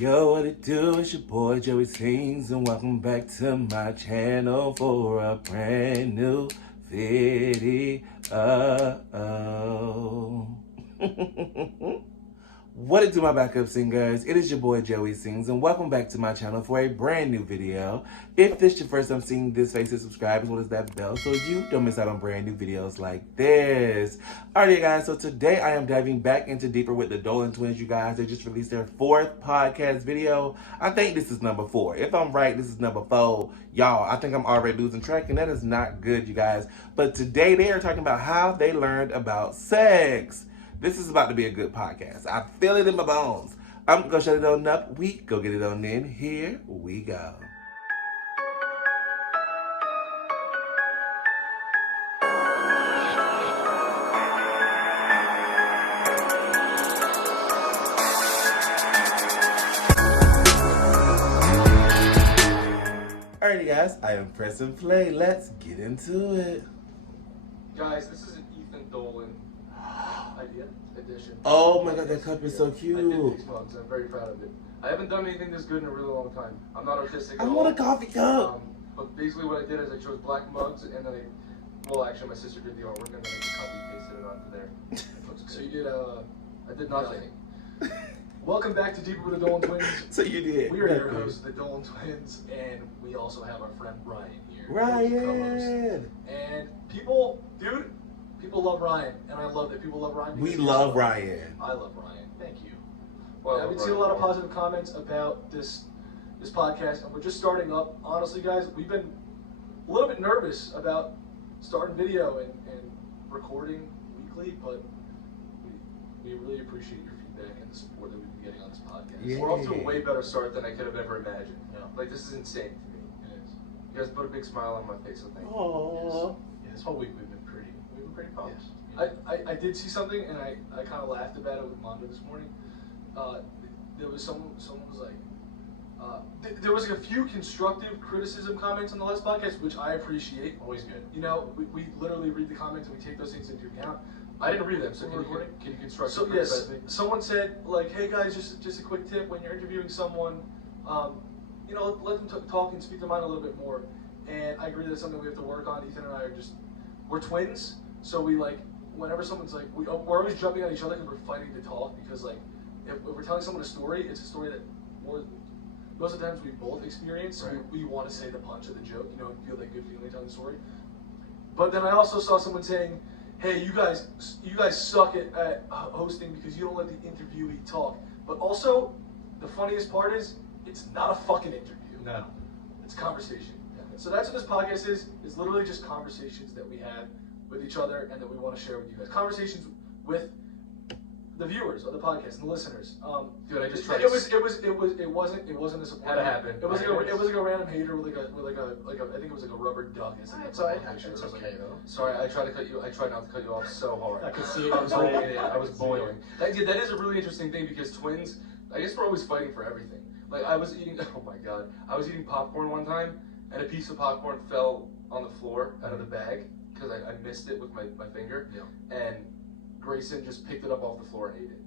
Yo, what it do? It's your boy JOEYSINGS, and welcome back to my channel for a brand new video. What it do, my backup singers? It is your boy JOEYSINGS, and welcome back to my channel for a brand new video. If this is your first time seeing this face, subscribe as well as that bell so you don't miss out on brand new videos like this. Alrighty guys, so today I am diving back into deeper with the Dolan twins, you guys. They just released their 4th podcast video. I think this is number 4. If I'm right, this is number 4. Y'all, I think I'm already losing track, and that is not good, you guys. But today they are talking about how they learned about sex. This is about to be a good podcast. I feel it in my bones. I'm gonna shut it on up. We go get it on in. Here we go. Alrighty guys, I am pressing play. Let's get into it. Guys, this is an Ethan Dolan idea edition. Oh my god, that cup is so cute. I did these mugs. I'm very proud of it. I haven't done anything this good in a really long time. I'm not artistic at all. I want a coffee cup. But basically what I did is I chose black mugs, and then well, actually my sister did the artwork, and then I just copy and pasted it onto there. So you did, I did nothing. Welcome back to Deeper with the Dolan Twins. So you did. We are your hosts, the Dolan Twins, and we also have our friend Ryan here. Ryan! And people love Ryan, and I love that people love Ryan. We love Ryan. I love Ryan. Thank you. Well, I've been seeing a lot of positive comments about this podcast, and we're just starting up. Honestly, guys, we've been a little bit nervous about starting video and recording weekly, but we really appreciate your feedback and the support that we've been getting on this podcast. Yeah. We're off to a way better start than I could have ever imagined. Yeah. Like, this is insane to me. It is. You guys put a big smile on my face, so thank you. Aww. Yeah, this whole week we've been pretty pumped. Yes. I did see something, and I kind of laughed about it with Mondo this morning. There was someone was like, there was like a few constructive criticism comments on the last podcast, which I appreciate. Always good. You know, we literally read the comments and we take those things into account. I didn't read them, so can you construct? So yes, someone said like, hey guys, just a quick tip: when you're interviewing someone, you know, let them talk and speak their mind a little bit more. And I agree that's something we have to work on. Ethan and I we're twins, so we like, whenever someone's like, we're always jumping on each other because we're fighting to talk, because like, if we're telling someone a story, it's a story that most of the times we both experience, so right. we want to say the punch of the joke, you know, feel that good feeling telling the story. But then I also saw someone saying, hey, you guys suck at hosting because you don't let the interviewee talk. But also, the funniest part is, it's not a fucking interview. No. It's conversation. So that's what this podcast is. It's literally just conversations that we have with each other and that we want to share with you guys. Conversations with the viewers of the podcast and the listeners. Dude, I just tried. It wasn't a surprise. Had to happen. It was like a random hater with like a I think it was like a rubber duck. It's like it's okay though. Sorry, I tried not to cut you off so hard. I could see it. I was boiling. That is a really interesting thing because twins, I guess we're always fighting for everything. Like I was eating, oh my god, I was eating popcorn one time, and a piece of popcorn fell on the floor out of the bag because I missed it with my finger, and Grayson just picked it up off the floor and ate it.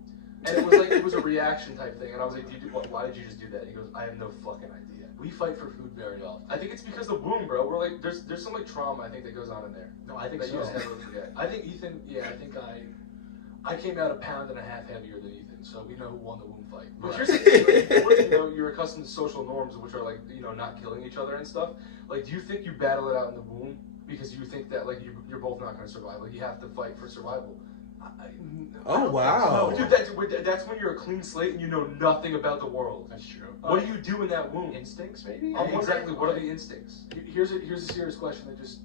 And it was like, it was a reaction type thing, and I was like, why did you just do that? He goes, I have no fucking idea. We fight for food very often. I think it's because the womb, bro. We're like, there's some like trauma I think that goes on in there. No, I think that so. you just never forget. I think Ethan, I came out 1.5 pounds heavier than Ethan, so we know who won the womb fight. But here's the thing, you know, you're accustomed to social norms, which are like, you know, not killing each other and stuff. Like, do you think you battle it out in the womb because you think that like you're both not going to survive? Like, you have to fight for survival. Oh wow! No, dude, that's when you're a clean slate and you know nothing about the world. That's true. What do you do in that womb? Instincts, maybe? Exactly. What are the instincts? Here's a serious question that just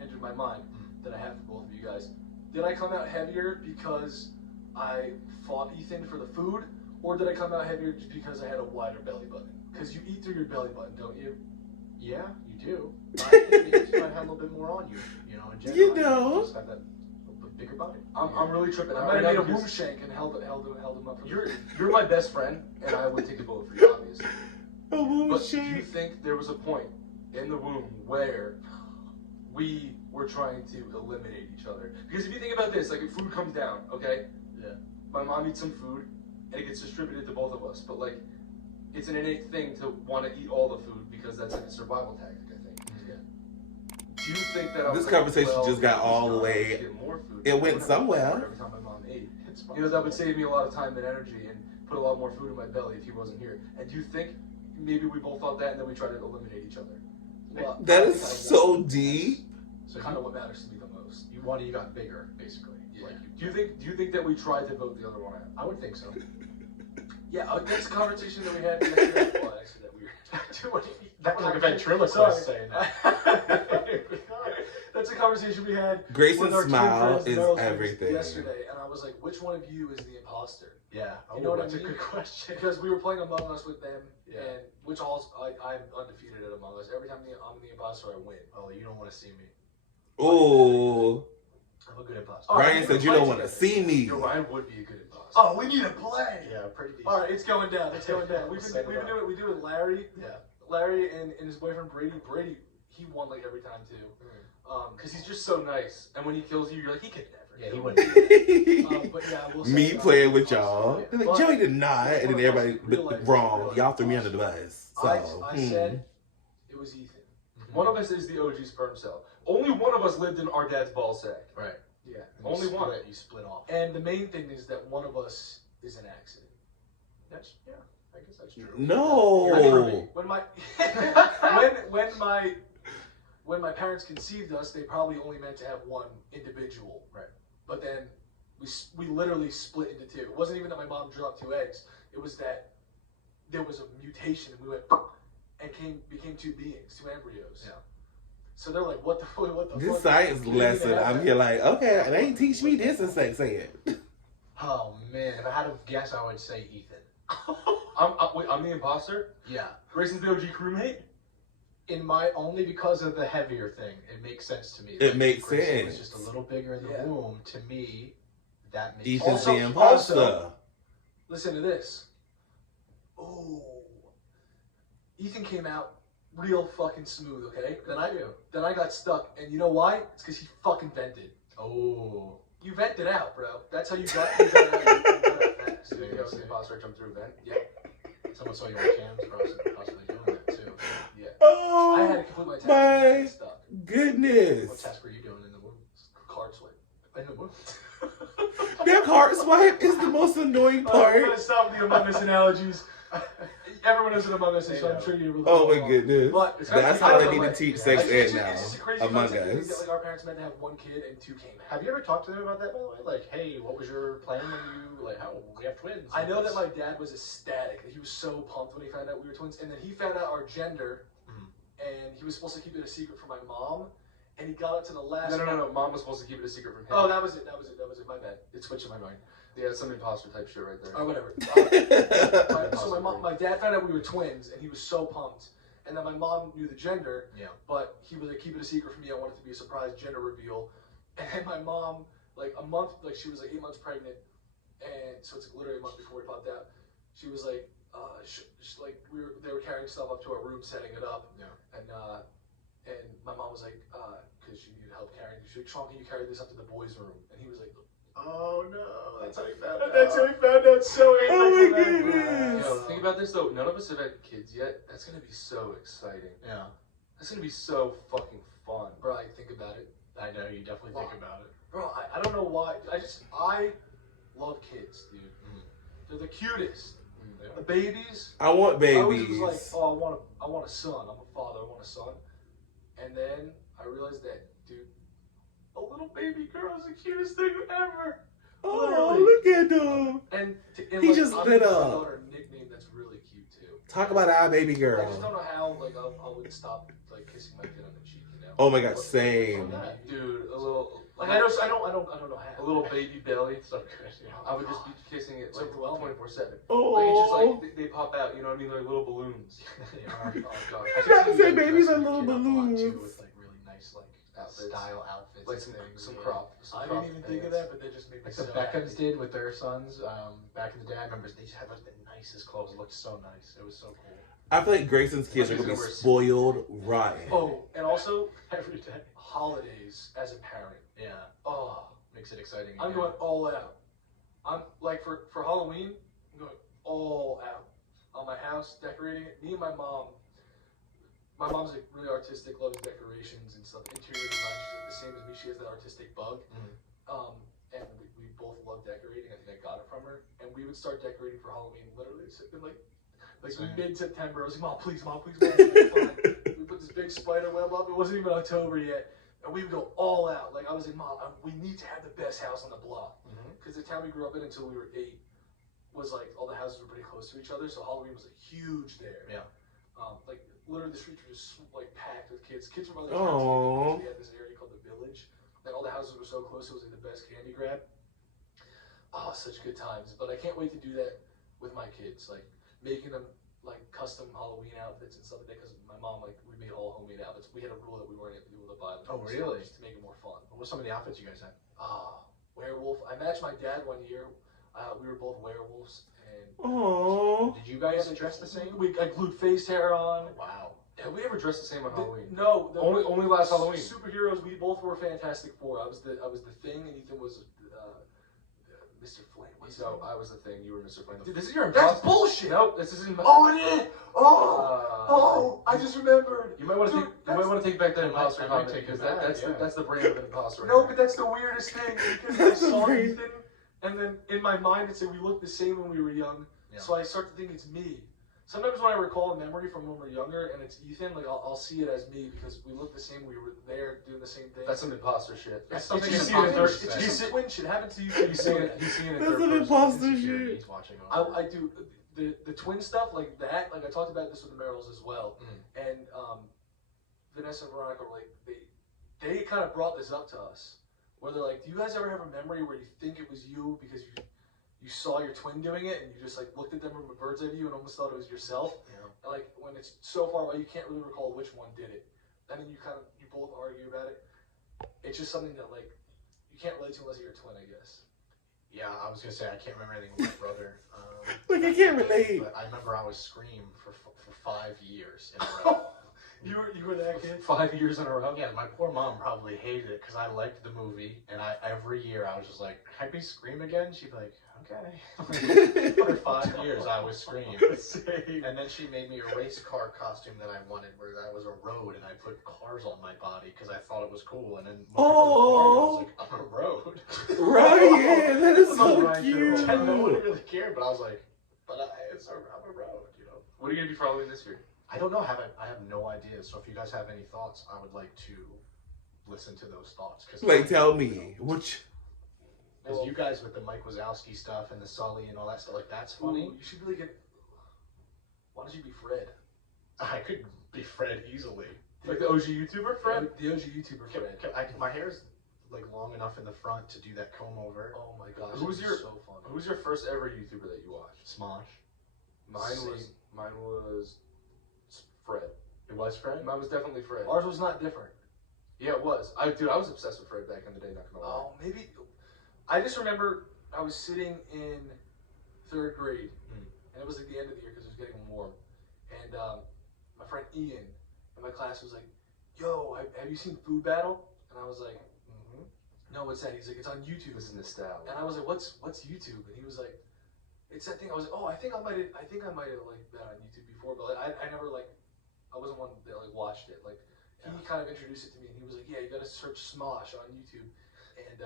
entered my mind that I have for both of you guys. Did I come out heavier because I fought Ethan for the food, or did I come out heavier just because I had a wider belly button? Because you eat through your belly button, don't you? Yeah, you do. I think because you might have a little bit more on you, you know, in general. You know. You just have that bigger body. I'm really tripping. I might have made a womb shank and held him up. You're my best friend, and I would take a bullet for you, obviously. A womb shank. Do you think there was a point in the womb where we were trying to eliminate each other? Because if you think about this, like if food comes down, okay? Yeah. My mom eats some food, and it gets distributed to both of us. But like, it's an innate thing to want to eat all the food because that's like a survival tactic, I think. Yeah. Do you think that I was This like, conversation well, just got maybe all the it's not, I way- should get more food. it I went would have a somewhere. plan every time my mom ate. You know, that would save me a lot of time and energy and put a lot more food in my belly if he wasn't here. And do you think maybe we both thought that and then we tried to eliminate each other? Well, That I is think I so want- deep. That's kind of what matters to me the most. You got bigger, basically. Yeah. Like, Do you think that we tried to vote the other one out? I would think so. Yeah, that's a conversation that we had yesterday. Well, actually, that we were That was like a ventriloquist Sorry. saying that. That's a conversation we had. Grayson's with our twin smile friends, is Meryl's friends, everything. Yesterday, and I was like, which one of you is the imposter? Yeah. You know what I That's mean? a good question. Because we were playing Among Us with them, Yeah. and which also I'm undefeated at Among Us. Every time I'm the imposter, I win. Oh, you don't want to see me. Ooh. I'm a good imposter. All right, Ryan we said can you play don't want to together. see me. Yo, Ryan would be a good imposter. Oh, we need to play. Yeah, pretty decent. All right, it's going down. It's going down. We've Set been it up. doing it. We do it with Larry. Yeah. Larry and his boyfriend Brady. Brady, he won like every time too. Because he's just so nice. And when he kills you, you're like, he could never. Yeah, he kill wouldn't. me. But yeah, we'll Me say, playing with y'all. yeah. Like, But- Joey did not, and then everybody Real life, wrong. real Y'all life. threw me under the bus. So, I said it was Ethan. One of us is the OG sperm cell. Only one of us lived in our dad's ball sack. Right. Yeah. Only You one. split- You split off. And the main thing is that one of us is an accident. That's, yeah, I guess that's true. No. When my when my parents conceived us, they probably only meant to have one individual. Right. But then we literally split into two. It wasn't even that my mom dropped 2 eggs. It was that there was a mutation and we went and became 2 beings, 2 embryos. Yeah. So they're like, what the fuck? This science lesson, I'm here like, okay, they ain't teach me this in sex ed. Oh man, if I had to guess, I would say Ethan. I'm the imposter? Yeah. Grayson's the OG crewmate? Only because of the heavier thing, it makes sense to me. It makes Grayson was sense. just a little bigger in the Yeah. womb. To me, that makes Ethan's sense. the imposter. Listen to this. Oh. Ethan came out real fucking smooth, okay? Then I got stuck, and you know why? It's because he fucking vented. Oh. You vented out, bro. That's how you got out. You got out fast. So you go the imposter, I jumped through a vent? Yeah. Someone saw you on cams possibly doing that too. Yeah. Oh, I had to complete my task. my and I got stuck. goodness. What task were you doing in the womb? Card swipe. In the womb. That card swipe is the most annoying I'm part. gonna stop with the Among Us analogies. Everyone knows what Among Us is, so I'm sure you really Oh my well. goodness. But That's I how don't they know, need to like, teach yeah. sex Like, ed it's now. just a crazy Among concept to think that, Us. like, our parents meant to have 1 kid and 2 came out. Have you ever talked to them about that, by the way? Like, hey, what was your plan when you, like, how, we have twins? I know that my dad was ecstatic. He was so pumped when he found out we were twins, and then he found out our gender, and he was supposed to keep it a secret from my mom, and he got it to the last. No. Mom was supposed to keep it a secret from him. Oh, that was it. My bad. It switched in my mind. Yeah, some imposter type shit right there. Or whatever. So my dad found out we were twins, and he was so pumped. And then my mom knew the gender, but he was like, keep it a secret from me. I want it to be a surprise gender reveal. And my mom, like she was like 8 months pregnant, and so it's literally a month before we popped out. She was like, they were carrying stuff up to our room, setting it up. Yeah. And my mom was like, because she needed help carrying. She was like, Sean, can you carry this up to the boys' room? And he was like, oh no, that's how he found out. that's how he found out. So angry. Oh my for that. goodness. Yo, think about this though. None of us have had kids yet. That's gonna be so exciting. Yeah. That's gonna be so fucking fun. Bro, I think about it. I know, you definitely think about it. Bro, I don't know why. I love kids, dude. They're the cutest. The babies. I want I babies. was like, oh, I want a son. I'm a father. I want a son. And then I realized that, dude, a little baby girl is the cutest thing ever. Oh, Literally. look at them. And He just I'm lit giving my up. daughter a nickname that's really cute too. Talk about our baby I just don't girl. know how I would stop kissing my kid on the cheek, you know. Oh my god, same. Dude, a little I don't know how. a little baby belly. So good, you know. I would just be kissing it It's like overwhelming. 24/7. Like it's just Oh. like they pop out, you know what I mean? Like little balloons. They are. Oh gosh. You gotta say babies are Dressing little your kid up a lot, balloons. too, with like really nice Outfits. style outfits. Like and things. some Yeah. crop. I didn't even think of that, but that just made me Like so the Beckhams happy. did with their sons back in the day. I remember they just had like the nicest clothes. It looked so nice. It was so cool. I feel like Grayson's kids are gonna be spoiled rotten. Oh, and also Every day. holidays as a parent. Yeah. Oh, Makes it exciting. I'm again. going all out. I'm like for Halloween, I'm going all out. on my house, decorating it. Me and my mom. My mom's like really artistic, loves decorations and stuff. Interior design, she's like the same as me. She has that artistic bug. And we both love decorating. I think I got it from her. And we would start decorating for Halloween. Literally, it's been like mid-September. I was like, Mom, please, fine. We put this big spider web up. It wasn't even October yet. And we would go all out. Like, I was like, Mom, we need to have the best house on the block. Because the town we grew up in until we were 8 was like, all the houses were pretty close to each other. So Halloween was like huge there. Yeah. Like, literally the streets were just like packed with kids. Kids from other towns. We had this area called the Village. And all the houses were so close, it was like the best candy grab. Oh, such good times. But I can't wait to do that with my kids. Like, making them like custom Halloween outfits and stuff like that, because my mom, like, we made all homemade outfits. We had a rule that we weren't able to buy them. Oh, really? Just to make it more fun. What were some of the outfits you guys had? Werewolf. I matched my dad one year. We were both werewolves. And Aww. Did you guys dress the same? I glued face hair on. Oh, wow. Have we ever dressed the same on Halloween? No. Only last Halloween. Superheroes. We both were Fantastic Four. I was the Thing, and Ethan was Mr. Flame. So I was the Thing. You were Mr. Flame. This is your That's imposter. bullshit. No, this isn't. Oh, it is. I just remembered. You might want to take back that imposter I might comment, take it because back, that's the brand of an imposter. No, but that's the weirdest thing, because I saw Ethan, and then in my mind it said we looked the same when we were young. Yeah. So I start to think it's me. Sometimes when I recall a memory from when we were younger and it's Ethan, like I'll see it as me because we look the same. We were there doing the same thing. That's some imposter shit. It's something just you see some in twin- third- it's just some twin shit. Happens to you. He's seeing it. He's seeing it. That's third an person. imposter Insecurity, shit. he's watching I do the twin stuff like that. Like I talked about this with the Merrills as well, and Vanessa and Veronica were like they kind of brought this up to us, where they're like, do you guys ever have a memory where you think it was you because you saw your twin doing it and you just like looked at them from a bird's eye view and almost thought it was yourself? Yeah. And, like when it's so far away, you can't really recall which one did it, and then you both argue about it. It's just something that like you can't relate to unless you're a twin, I guess. Yeah, I was gonna say I can't remember anything with my brother. Like, I can't relate. But I remember I was Scream for 5 years in a row. You were that kid. 5 years in a row. Yeah, my poor mom probably hated it because I liked the movie, and every year I was just like, "Can I be Scream again?" She'd be like, "Okay." For 5 years I was Scream, and then she made me a race car costume that I wanted, where I was a road, and I put cars on my body because I thought it was cool. And then when people were like, "I'm a road." Right, yeah, that is so Right, cute. And no one really cared, but I was like, "But I'm a road," you know. What are you gonna be for Halloween this year? I don't know. I have no idea. So if you guys have any thoughts, I would like to listen to those thoughts. Like, tell me, which... Because you guys with the Mike Wazowski stuff and the Sully and all that stuff, like, that's funny. Ooh, you should really get. Why don't you be Fred? I could be Fred easily. Like the OG YouTuber, Fred? The OG YouTuber Fred. My hair's like long enough in the front to do that comb over. Oh my gosh. Who's it's so fun. Who's your first ever YouTuber that you watched? Smosh. Mine was Fred. It was Fred? Mine was definitely Fred. Ours was not different. Yeah, it was. I was obsessed with Fred back in the day, not gonna lie. Oh, maybe. I just remember I was sitting in 3rd grade, and it was like the end of the year because it was getting warm. And my friend Ian in my class was like, "Yo, have you seen Food Battle?" And I was like, "No, what's that?" He's like, "It's on YouTube." This is nostalgia. And I was like, "What's YouTube?" And he was like, "It's that thing." I was like, "Oh, I think I might have like been on YouTube before, but like, I never like, I wasn't one that like watched it. Like, he kind of introduced it to me, and he was like, "Yeah, you gotta search Smosh on YouTube." And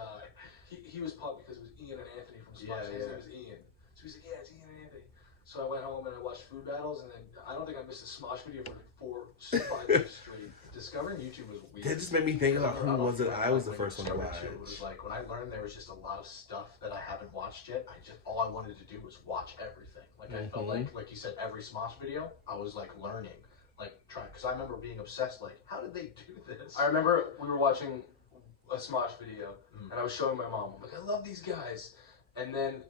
he was pumped because it was Ian and Anthony from Smosh. His name was Ian, so he's like, "Yeah, it's Ian and Anthony." So I went home and I watched Food Battles, and then I don't think I missed a Smosh video for 5 years straight. Discovering YouTube was weird. That just made me think about who was it I was the first one to watch. It was like when I learned there was just a lot of stuff that I haven't watched yet. All I wanted to do was watch everything. Like I felt like you said, every Smosh video I was like learning, like trying. Because I remember being obsessed. Like, how did they do this? I remember we were watching a Smosh video, and I was showing my mom. I'm like, "I love these guys," and then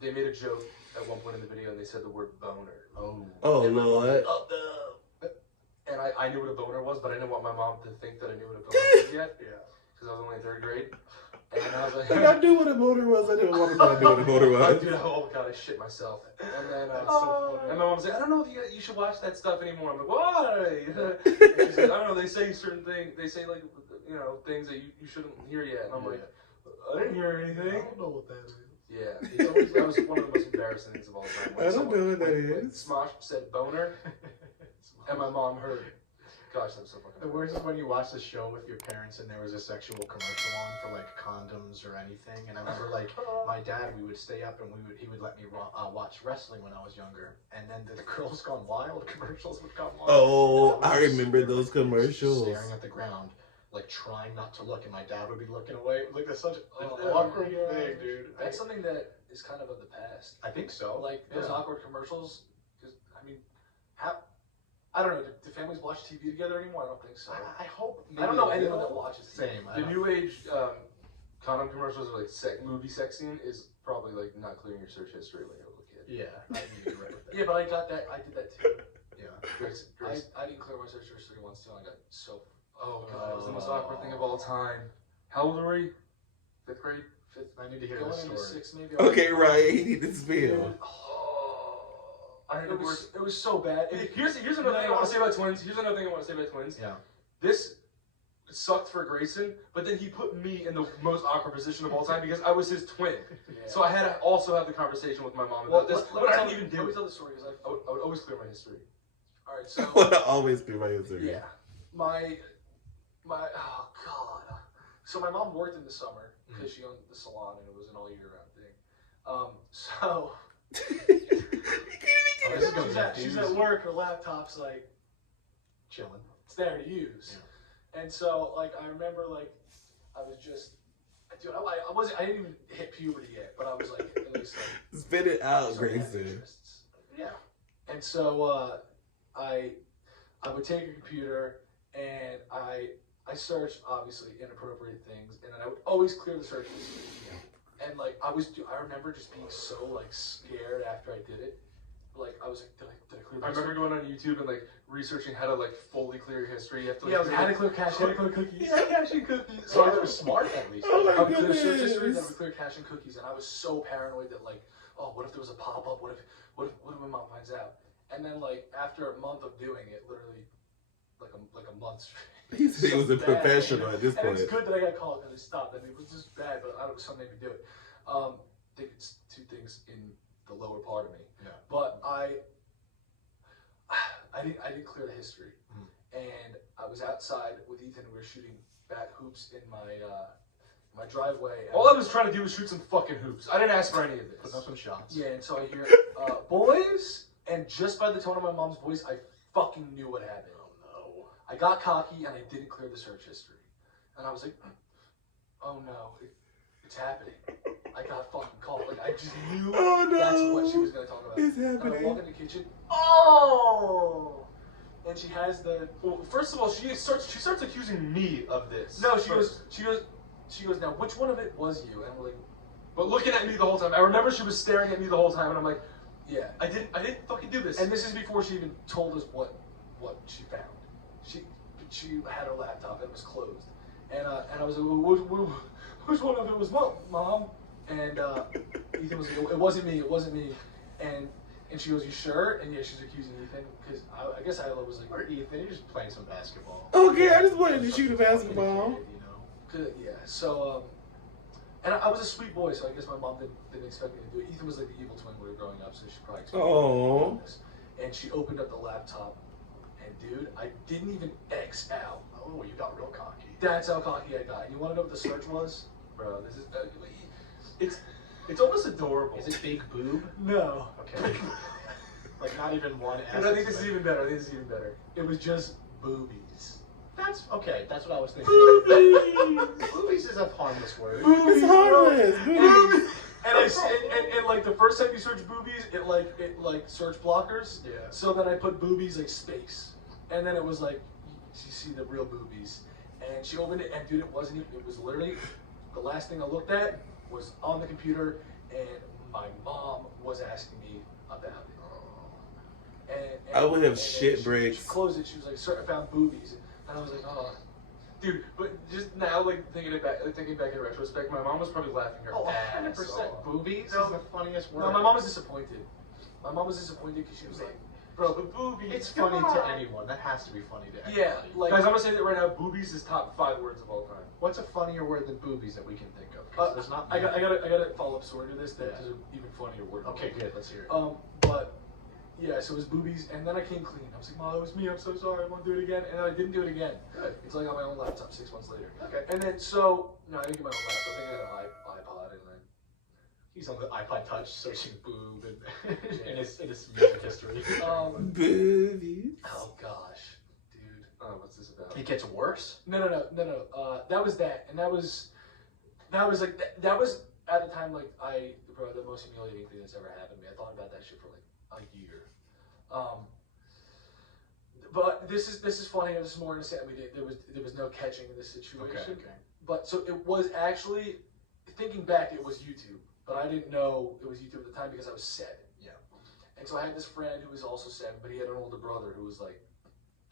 they made a joke at one point in the video, and they said the word boner. Oh and Lord. And I knew what a boner was, but I didn't want my mom to think that I knew what a boner was yet. Yeah. Because I was only in 3rd grade. And I was like, Like, I knew what a motor was. I didn't want to know what a motor was. Dude, oh god, I shit myself. And then, That's so funny. and my mom was like, "I don't know if you should watch that stuff anymore." I'm like, "Why?" And she's like, "I don't know. They say certain things. They say things that you shouldn't hear yet." And I'm like, "I didn't hear anything." I don't know what that is. Yeah, that was one of the most embarrassing things of all time. I don't know what that when is. Smosh said boner, and my mom heard. Gosh, that was so fucking. The worst is when you watch the show with your parents and there was a sexual commercial on for like condoms or anything. And I remember like my dad, we would stay up and he would let me watch wrestling when I was younger. And then the Girls Gone Wild commercials would come on. Oh, I remember those commercials. Staring at the ground, like trying not to look, and my dad would be looking away. Like that's such an awkward thing, dude. That's something that is kind of the past. I think so. Like those awkward commercials. Because I mean, I don't know. Do families watch TV together anymore? I don't think so. I hope. I don't know anyone that watches TV. Same. The new age condom commercials are like movie sex scene is probably like not clearing your search history when you're a little kid. Yeah, I need to be right with that. Yeah, but I got that. I did that too. Yeah. Grace. I didn't clear my search history once too, and I got so. Oh god, that was the most awkward thing of all time. How old were we? 5th grade? I need to hear Going this into story. 6 maybe. Okay, right. He needs to spill. It was so bad. Here's another thing I want to say about twins. Yeah. This sucked for Grayson, but then he put me in the most awkward position of all time because I was his twin. Yeah. So I had to also have the conversation with my mom about this. Let me I tell didn't even do let me it. tell the story because I would always clear my history. All right, so I want to always be my answer. yeah, my oh god. So my mom worked in the summer because she owned the salon and it was an all year round thing. So she's at work. Her laptop's like Chilling. it's there to use, and so like I remember like I was just. Dude, I didn't even hit puberty yet, but I was like at least like Spit it out, certain Grayson. interests. Yeah. And so I would take a computer and I searched obviously inappropriate things, and then I would always clear the search history. Yeah. And like I remember just being so like scared after I did it. Like I was like, did I clear the I remember going on YouTube and like researching how to like fully clear your history. You have to, like, I was like, how to clear cache, how to clear cookies. Yeah, cache and cookies. So I was smart at least. Oh my I would clear the search history, then I goodness. would clear cache and cookies, and I was so paranoid that like, oh, what if there was a pop up? What if my mom finds out? And then like after a month of doing it, literally like a month straight. He said he was a bad. professional at this And point. it's good that I got called and it stopped. I mean, it was just bad, but I don't know, something made me do it. I think it's two things in the lower part of me. Yeah. But I didn't clear the history, and I was outside with Ethan. We were shooting bat hoops in my driveway. all I was trying to do was shoot some fucking hoops. I didn't ask for any of Put this. up some shots. Yeah, and so I hear boys, and just by the tone of my mom's voice, I fucking knew what happened. Oh no. I got cocky and I didn't clear the search history, and I was like, oh no, it's happening. I got fucking caught. Like I just knew Oh, no. that's what she was gonna talk about. It's And I happening. walk in the kitchen. Oh! And she has the. Well, first of all, she starts accusing me of this. No, she goes. Now, which one of it was you? And we're like, But looking at me the whole time. I remember she was staring at me the whole time, and I'm like, yeah. I didn't fucking do this. And this is before she even told us what she found. She had her laptop and it was closed. And I was like, well, which one of it was what, Mom? And Ethan was like, it wasn't me. And she goes, you sure? And yeah, she's accusing Ethan because I guess I was like, Or Ethan, you're just playing some basketball. Okay, I just wanted to shoot a basketball. You know. good, yeah. So and I was a sweet boy, so I guess my mom didn't expect me to do it. Ethan was like the evil twin when we were growing up, so she probably expected me to do this. And she opened up the laptop, and dude, I didn't even X out. Oh, you got real cocky. That's how cocky I got. You want to know what the search was? bro, this is it's almost adorable. Is it big boob? No. Okay. Like not even one S. And I think this is even better. It was just boobies. That's okay. That's what I was thinking. Boobies is a harmless word. It's harmless. Boobies. And like the first time you search boobies, it like search blockers. Yeah. So then I put boobies like space, and then it was like you see the real boobies. And she opened it, and dude, it wasn't even. It was literally the last thing I looked at was on the computer, and my mom was asking me about it. And I would have and shit she breaks. closed it. She was like, "Sir, I found boobies," and I was like, "Oh." Dude, but just now, like thinking back in retrospect, my mom was probably laughing her Oh, ass 100%. off. Boobies No. is the funniest word. No, my mom was disappointed. My mom was disappointed because she was like, Bro, the boobies. It's funny to anyone. That has to be funny to anybody. Yeah, like Guys, I'm gonna say that right now. Boobies is top 5 words of all time. What's a funnier word than boobies that we can think of? 'Cause there's not. I got a follow up story to this that is an even funnier word. Okay, good. Let's hear it. But yeah, so it was boobies, and then I came clean. I was like, Mom, it was me. I'm so sorry. I want to do it again, and then I didn't do it again. Good. Until I got my own laptop 6 months later. Okay. And then so no, I didn't get my own laptop. I think I got an iPod, and then He's on the iPod Touch searching boob and in his music history. Boobies. Oh gosh, dude. Oh, what's this about? It gets worse. No. That was that, and that was like that was at the time like probably the most humiliating thing that's ever happened to me. I thought about that shit for like a year. But this is funny. This is more innocent. I mean, there was no catching in this situation. Okay. But so it was actually, thinking back, it was YouTube. But I didn't know it was YouTube at the time because I was 7. Yeah. And so I had this friend who was also 7, but he had an older brother who was like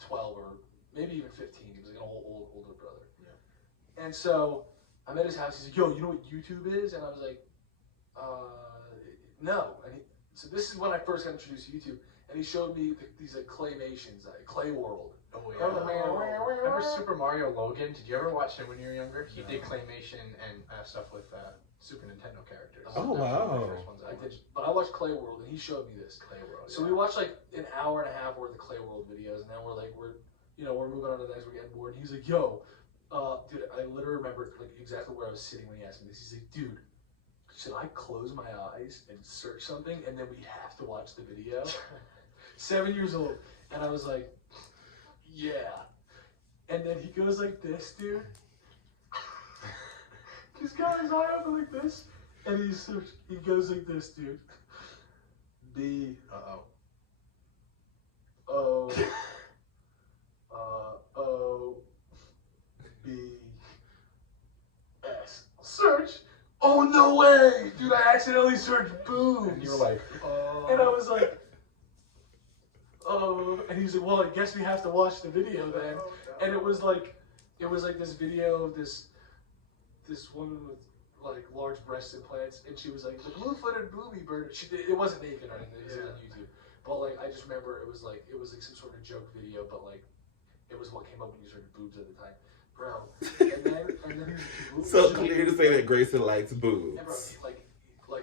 12 or maybe even 15. He was like an older brother. Yeah. And so I'm at his house. He's like, "Yo, you know what YouTube is?" And I was like, "No." And so this is when I first got introduced to YouTube. And he showed me these like claymations, Clay World. Oh yeah. Remember Super Mario Logan? Did you ever watch him when you were younger? He did claymation and stuff with Super Nintendo characters. Oh, That was one of wow. the first ones I I did, watched. but I watched Clay World, and he showed me this. Clay World. So we watched like an hour and a half worth of Clay World videos, and then we're moving on to the next. We're getting bored. And he's like, "Yo, dude, I literally remember like exactly where I was sitting when he asked me this. He's like, "Dude, should I close my eyes and search something, and then we have to watch the video?" 7 years old, and I was like, "Yeah." And then he goes like this, dude. He's got his eye open like this, and he goes like this, dude. B O O B S. Search. Oh no way, dude! I accidentally searched boobs. And you were like, And I was like, "Oh," and he's like, "Well, I guess we have to watch the video then." And it was like this video of this woman with like large breast implants, and she was like the blue-footed booby bird. It wasn't naked or anything. It was on YouTube, but like I just remember it was like some sort of joke video, but like it was what came up when you searched boobs at the time, bro. And then So clear to say that Grayson likes boobs. and bro,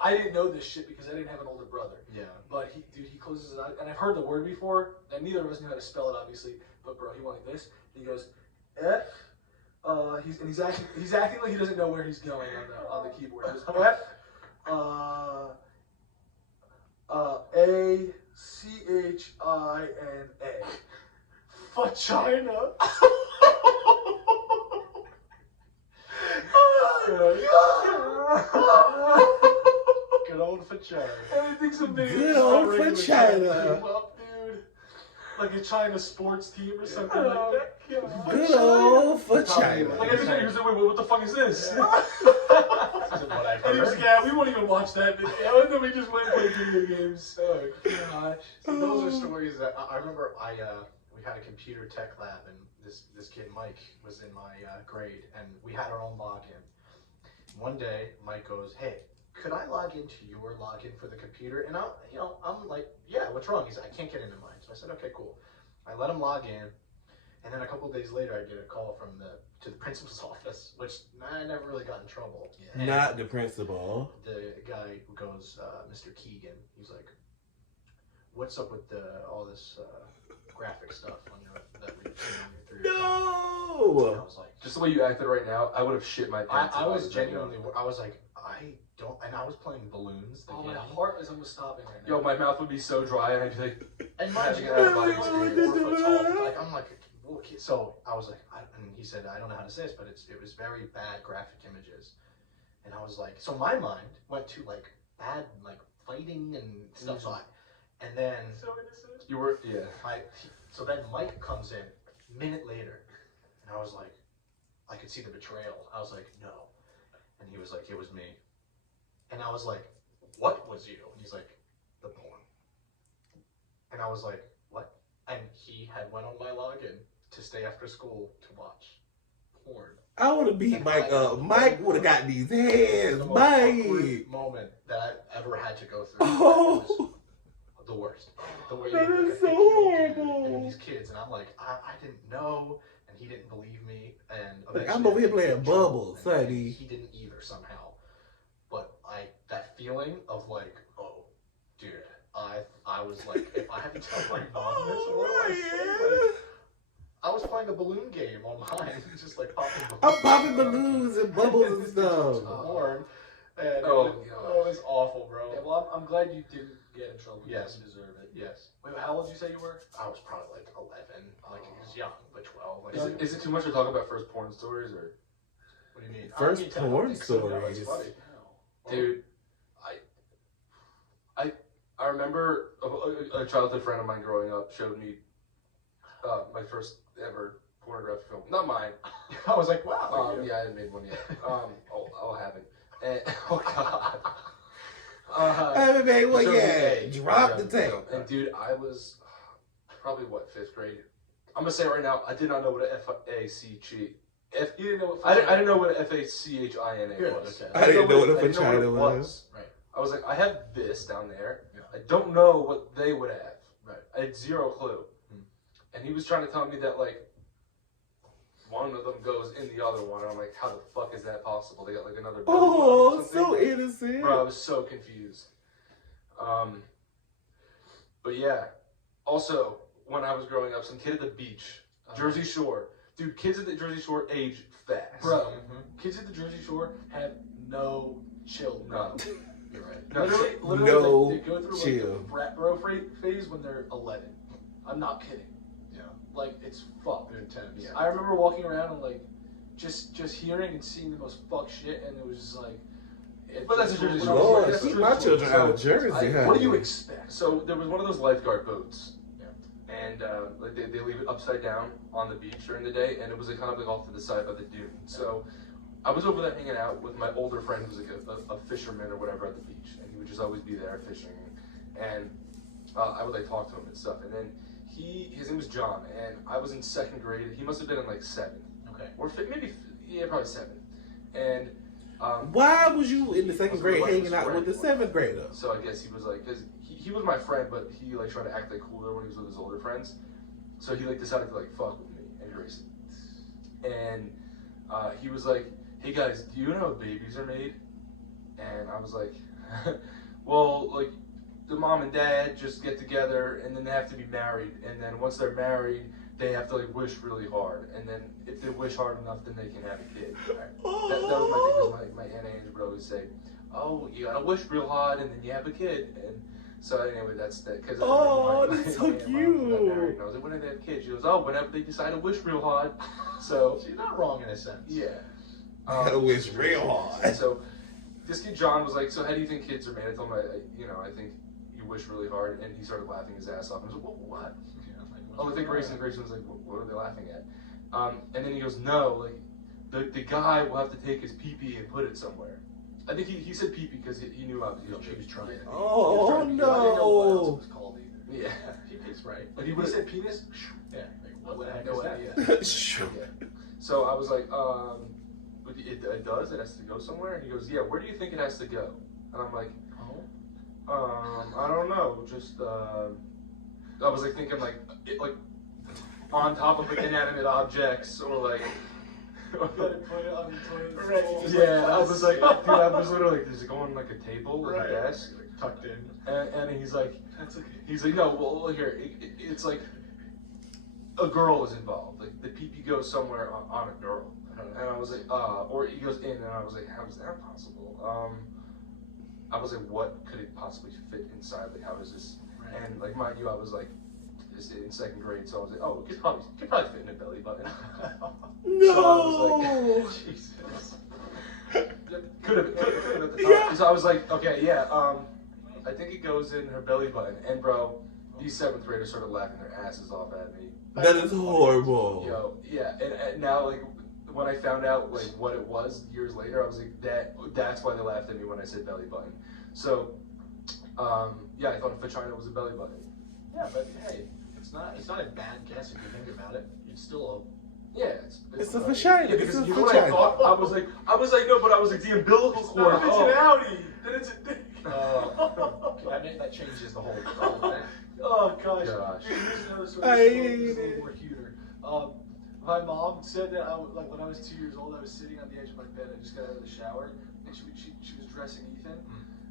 I didn't know this shit because I didn't have an older brother. yeah. But he closes his eyes, and I've heard the word before, and neither of us knew how to spell it, obviously. But bro, he went like this. And he goes, F. He's acting like he doesn't know where he's going on the keyboard. He goes F. A C H I N A. Vagina. Good old vagina. And I think some big Good old Israeli vagina. came up, dude. Like a China sports team or something like that. Yeah, Good old vagina. Like I think he was like, "Wait, what the fuck is this?" This isn't what I've And he was heard. like, "Yeah, we won't even watch that video." And then we just went and played video games. Oh gosh. See, those are stories that I remember. We had a computer tech lab, and this kid Mike was in my grade, and we had our own login. One day, Mike goes, "Hey, could I log into your login for the computer?" And I'm like, "Yeah, what's wrong?" He's like, "I can't get into mine." So I said, "Okay, cool." I let him log in, and then a couple of days later, I get a call from to the principal's office, which I never really got in trouble. And Not the principal. the guy who goes, Mr. Keegan, he's like, "What's up with all this graphic stuff on that we've seen on your 3 No. I was like, Just the way you acted right now, I would have shit my pants. I if was that genuinely, young. I was like, I don't, and I was playing balloons. The Oh, my game. heart is almost stopping right now. Yo, my mouth would be so dry, and I'd be like, And mind Imagine you, that I'm body like experience. 4 foot tall. Like I'm like a little kid. So I was like, and he said, I don't know how to say this, but it was very bad graphic images. And I was like, so my mind went to like bad like fighting and stuff. So and then So innocent. you were, yeah. so then Mike comes in a minute later, and I was like, I could see the betrayal. I was like, no, and he was like, it was me, and I was like, what was you? And he's like, the porn, and I was like, what? And he had went on my login to stay after school to watch porn. I would have beat Mike up. Mike would have got these hands. The most Mike. awkward moment that I've ever had to go through. Oh. the worst. The way That you is so horrible. And these kids, and I'm like, I didn't know, and he didn't believe me, and Like, I'm over here playing bubbles, and honey. he didn't either somehow. But that feeling of like, oh, dude, I was like, if I have to tell my mom this, what do I say? Like, I was playing a balloon game on mine, just like popping balloons. I'm popping balloons and bubbles and stuff. Warm. And Oh, it was awful, bro. Yeah, well, I'm glad you didn't get in trouble. Yes. You deserve it. Yes. Wait, how old did you say you were? I was probably like 11. Like, it was young, but 12. Like, Is it too much to talk about first porn stories, or? What do you mean? First I mean, I don't porn think so. No, stories. it's funny. Dude, I remember a childhood friend of mine growing up showed me my first ever pornographic film. Not mine. I was like, wow. Yeah, I hadn't made one yet. I'll have it. And, oh God. I haven't made one showed me yet. a Drop the pornographic tape. film. And dude, I was probably what, 5th grade. I'm gonna say it right now. I did not know what a FACG. You didn't know what. I didn't know what a FACHINA Good, was. okay. I didn't know what a I didn't know vagina what it was. Right. I was like, I have this down there. Yeah. I don't know what they would have. Right. I had zero clue. And he was trying to tell me that, like, one of them goes in the other one. And I'm like, how the fuck is that possible? They got, like, another belly button or Oh, something? so innocent. Bro, I was so confused. But yeah. Also, when I was growing up, some kid at the beach, Jersey Shore. Dude, kids at the Jersey Shore age fast. Bro, kids at the Jersey Shore have no chill. No. You're right. No, Literally, no they go through chill. like the frat bro phase when they're 11. I'm not kidding. Yeah. Like, it's fucked. They're intense. Yeah. I remember walking around and like just hearing and seeing the most fuck shit, and it was just like. But that's a Jersey Shore. Lord, That's keep true. my children out of So, Jersey, honey. What do you expect? So there was one of those lifeguard boats. Yeah. And like they leave it upside down on the beach during the day, and it was like kind of like off to the side by the dune. So I was over there hanging out with my older friend who's like a fisherman or whatever at the beach, and he would just always be there fishing. And I would like talk to him and stuff. And then his name was John, and I was in 2nd grade. He must have been in like 7th. Okay. Or maybe, yeah, probably 7th. And Why was you in the 2nd was grade like hanging his out with the friend. 7th grader? so I guess he was like, because he was my friend, but he like tried to act like cooler when he was with his older friends. So he like decided to like fuck with me and Grayson. And he was like, hey guys, do you know how babies are made? And I was like, well, like the mom and dad just get together and then they have to be married. And then once they're married, they have to like wish really hard. And then if they wish hard enough, then they can have a kid. That was my thing, because my Aunt Ange would always say, oh, you gotta wish real hard and then you have a kid. And so anyway, that's that. Cause That's so Aunt Mom got married, cute. and I was like, when do they have kids? She goes, oh, whenever they decide to wish real hard. So She's not wrong in a sense. yeah. I wish real hard. And so this kid John was like, so how do you think kids are made? I told him, I think you wish really hard. And he started laughing his ass off. And I was like, what? Yeah, like, Oh, I think Grayson was like, what are they laughing at? And then he goes, no, like the guy will have to take his pee-pee and put it somewhere. I think he said pee-pee because he knew I was She was trying to be. Oh, I didn't know what else no. it was called either. Yeah. Peepee's right. But He said penis? Yeah. Like, I what would the have heck no is that? idea. Sure. Yeah. So I was like, it does? It has to go somewhere? And he goes, yeah, where do you think it has to go? And I'm like, I don't know, just, I was like thinking like on top of like inanimate objects or like, You gotta put it on the toilet. Right. yeah, I was like, dude, I was literally like, does it go on like a table, like Right. a desk? Like, tucked in. And he's like, That's okay. he's like, no, well here, it's like a girl is involved, like the pee-pee goes somewhere on a girl. And I was like, or he goes in, and I was like, how is that possible? I was like, what could it possibly fit inside? Like, how is this? Right. And like, mind you, I was like, just in 2nd grade, so I was like, oh, it could probably fit in a belly button. No. Jesus. Could have at the time. Yeah. So I was like, okay, yeah, I think it goes in her belly button. And bro, these 7th graders started laughing their asses off at me. That is horrible. Yo, yeah, and now like when I found out like what it was years later, I was like, that's why they laughed at me when I said belly button. So, yeah, I thought a vagina was a belly button. Yeah, but hey, it's not a bad guess if you think about it. It's still Yeah, It's a vagina. Yeah, because It's a you know what I vagina. thought? I was like, no, but I was like the umbilical cord. It's an Audi. Then it's a dick. That changes the whole thing. Oh gosh. Gosh. Here's another story. I This hate is a little it. more cuter. My mom said that like when I was 2 years old, I was sitting on the edge of my bed. I just got out of the shower, and she was dressing Ethan,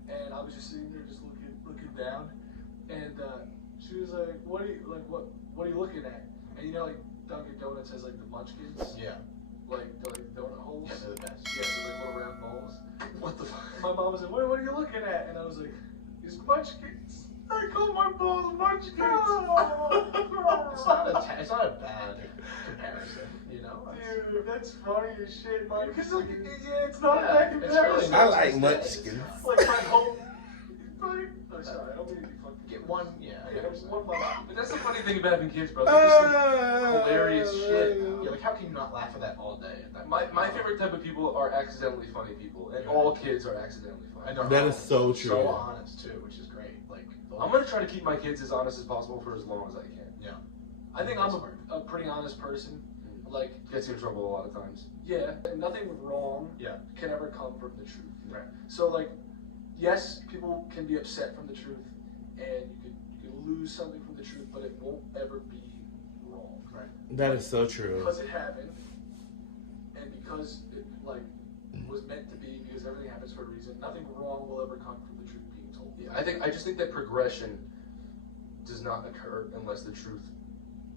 and I was just sitting there just looking down, and she was like, what are you looking at? And you know, like Dunkin' Donuts has like the munchkins. Yeah. Like the donut holes. Yeah, they're the best. Yeah, so like little round balls. What the fuck? My mom was like, what are you looking at? And I was like, these munchkins. I call my balls munchkins. It's not a bad comparison, you know? Dude, that's funny as shit, man. Because like, it's not a bad It's comparison. really I not. like It's munchkins. Like my whole. Oh, sorry, I don't mean to be fucking. Get one, yeah. One month. But that's the funny thing about having kids, bro. They're just like hilarious shit. Yeah, like how can you not laugh at that all day? At that My favorite type of people are accidentally funny people, and all kids are accidentally And funny. they're That is honest. so true. So honest too, which is great. Like I'm gonna try to keep my kids as honest as possible for as long as I can. Yeah. I think I'm a pretty honest person. Like, Gets you in trouble a lot of times. yeah, nothing wrong Yeah. can ever come from the truth. Right. So like, yes, people can be upset from the truth, and you could lose something from the truth, but it won't ever be wrong. Right. That is so true. Because it happened, and because it like was meant to be, because everything happens for a reason. Nothing wrong will ever come from the truth being told. Yeah, I just think that progression does not occur unless the truth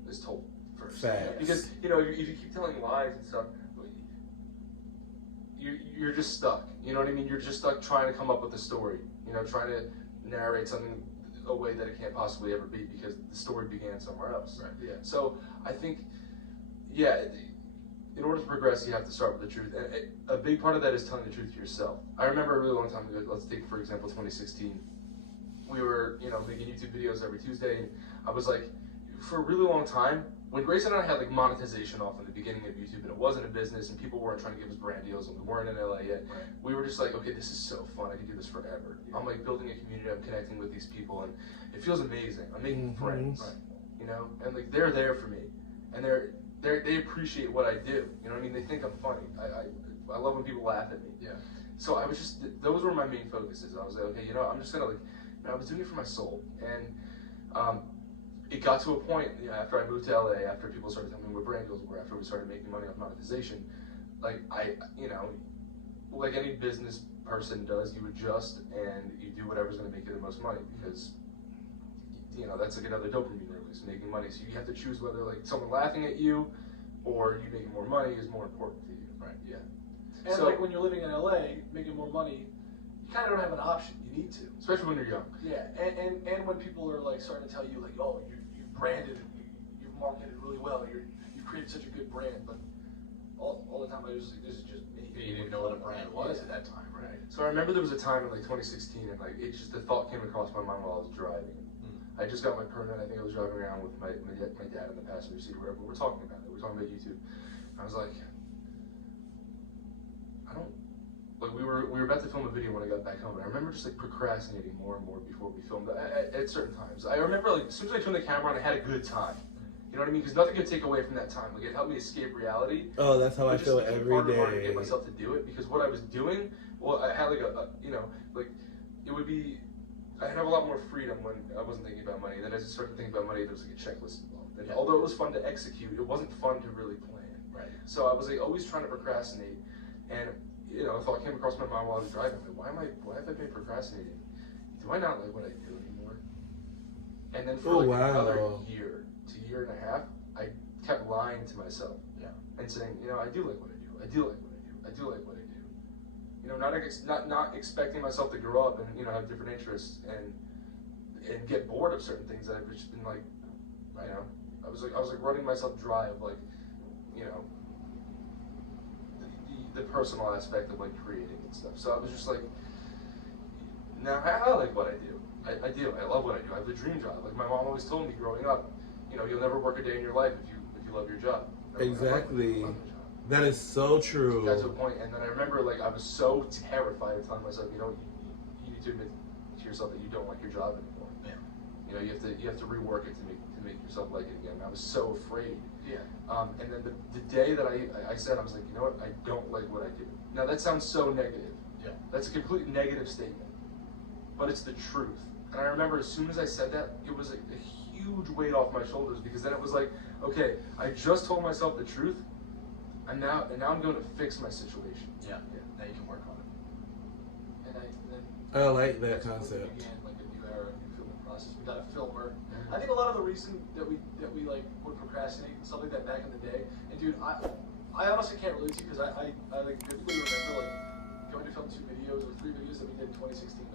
is told first. Facts. Because if you keep telling lies and stuff, you're just stuck. You know what I mean? You're just stuck trying to come up with a story. Trying to narrate something a way that it can't possibly ever be because the story began somewhere else. Right. Yeah. So I think, yeah, in order to progress, you have to start with the truth. And a big part of that is telling the truth to yourself. I remember a really long time ago, let's take, for example, 2016. We were, making YouTube videos every Tuesday, and I was like, for a really long time, when Grace and I had like monetization off in the beginning of YouTube, and it wasn't a business, and people weren't trying to give us brand deals, and we weren't in LA yet, Right. we were just like, okay, this is so fun, I can do this forever. Yeah. I'm like building a community, I'm connecting with these people, and it feels amazing. I'm making friends, and like they're there for me, and they appreciate what I do. You know what I mean? They think I'm funny. I love when people laugh at me. Yeah. So I was just, those were my main focuses. I was like, okay, I'm just gonna I was doing it for my soul, and it got to a point after I moved to LA, after people started telling me what brand deals were, after we started making money off monetization, like like any business person does, you adjust and you do whatever's gonna make you the most money because that's like another dopamine release, making money. So you have to choose whether like someone laughing at you or you making more money is more important to you. Right. Yeah. And So- like when you're living in LA, making more money, you kind of don't have an option. You need to. Especially when you're young. Yeah, and when people are like starting to tell you like, oh, you branded, you've marketed really well, you created such a good brand, but all the time I was like, this is just me. You didn't know what a brand was at that time, right? So I remember there was a time in like 2016, and like the thought came across my mind while I was driving. I just got my permit. I think I was driving around with my dad in the passenger seat, wherever. We're talking about it. We're talking about YouTube. I was like, we were about to film a video when I got back home, and I remember just like procrastinating more and more before we filmed at certain times. I remember like as soon as I turned the camera on, I had a good time. You know what I mean? Because nothing could take away from that time. Like it helped me escape reality. Oh, that's how I But feel just every harder and harder to day. get myself to do it because what I was doing, well, I had like it would be, I'd have a lot more freedom when I wasn't thinking about money. Then as I started thinking about money, there was like a checklist involved. And although it was fun to execute, it wasn't fun to really plan. Right. So I was like always trying to procrastinate, and a thought came across my mind while I was driving. Like, why have I been procrastinating? Do I not like what I do anymore? And then for another year to year and a half, I kept lying to myself. Yeah. And saying, I do like what I do. I do like what I do. I do like what I do. Not expecting myself to grow up and have different interests and get bored of certain things that I've just been like, I was like running myself dry of like, the personal aspect of like creating and stuff. So I was just like, now I like what I do. I do. I love what I do. I have the dream job. Like my mom always told me growing up, you'll never work a day in your life if you love your job. Exactly. I love my job. That is so true. Got to a point, and then I remember like I was so terrified of telling myself, you need to admit to yourself that you don't like your job anymore. Yeah. You have to rework it to make yourself like it again. I was so afraid. Yeah. And then the day that I said, I was like, you know what, I don't like what I do. Now that sounds so negative. Yeah. That's a complete negative statement. but it's the truth. And I remember as soon as I said that, it was like a huge weight off my shoulders, because then it was like, okay, I just told myself the truth, and now I'm going to fix my situation. Yeah. Now you can work on it. And then I like that that's when we concept. began like a new era, a new filming process. We got a filmer. I think a lot of the reason that we like would procrastinate and stuff like that back in the day. And dude, I honestly can't relate to you, because I like vividly remember like going to film 2 videos or 3 videos that we did in 2016.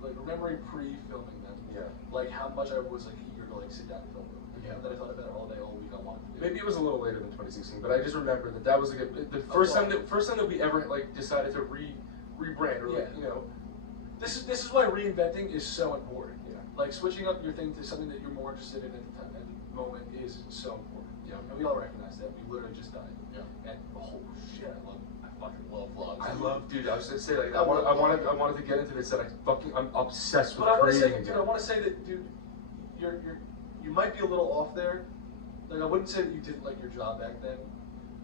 Like remembering pre-filming them. Yeah. Like how much I was like eager to like sit down and film them. Yeah. That I thought about it all day, all week. I wanted to do. Maybe it was a little later than 2016, but I just remember that was like the first time that we ever like decided to rebrand, or like, you know. This is why reinventing is so important. Yeah. Like switching up your thing to something that you're more interested in at the moment is so important. Yeah. And we all recognize that. We literally just died. Yeah. And oh shit, I fucking love vlogs. I love, dude. I was gonna say, like, I wanted to get into this, that I'm obsessed with But I want to creating say, again. dude, I want to say that, dude, you might be a little off there. Like, I wouldn't say that you didn't like your job back then.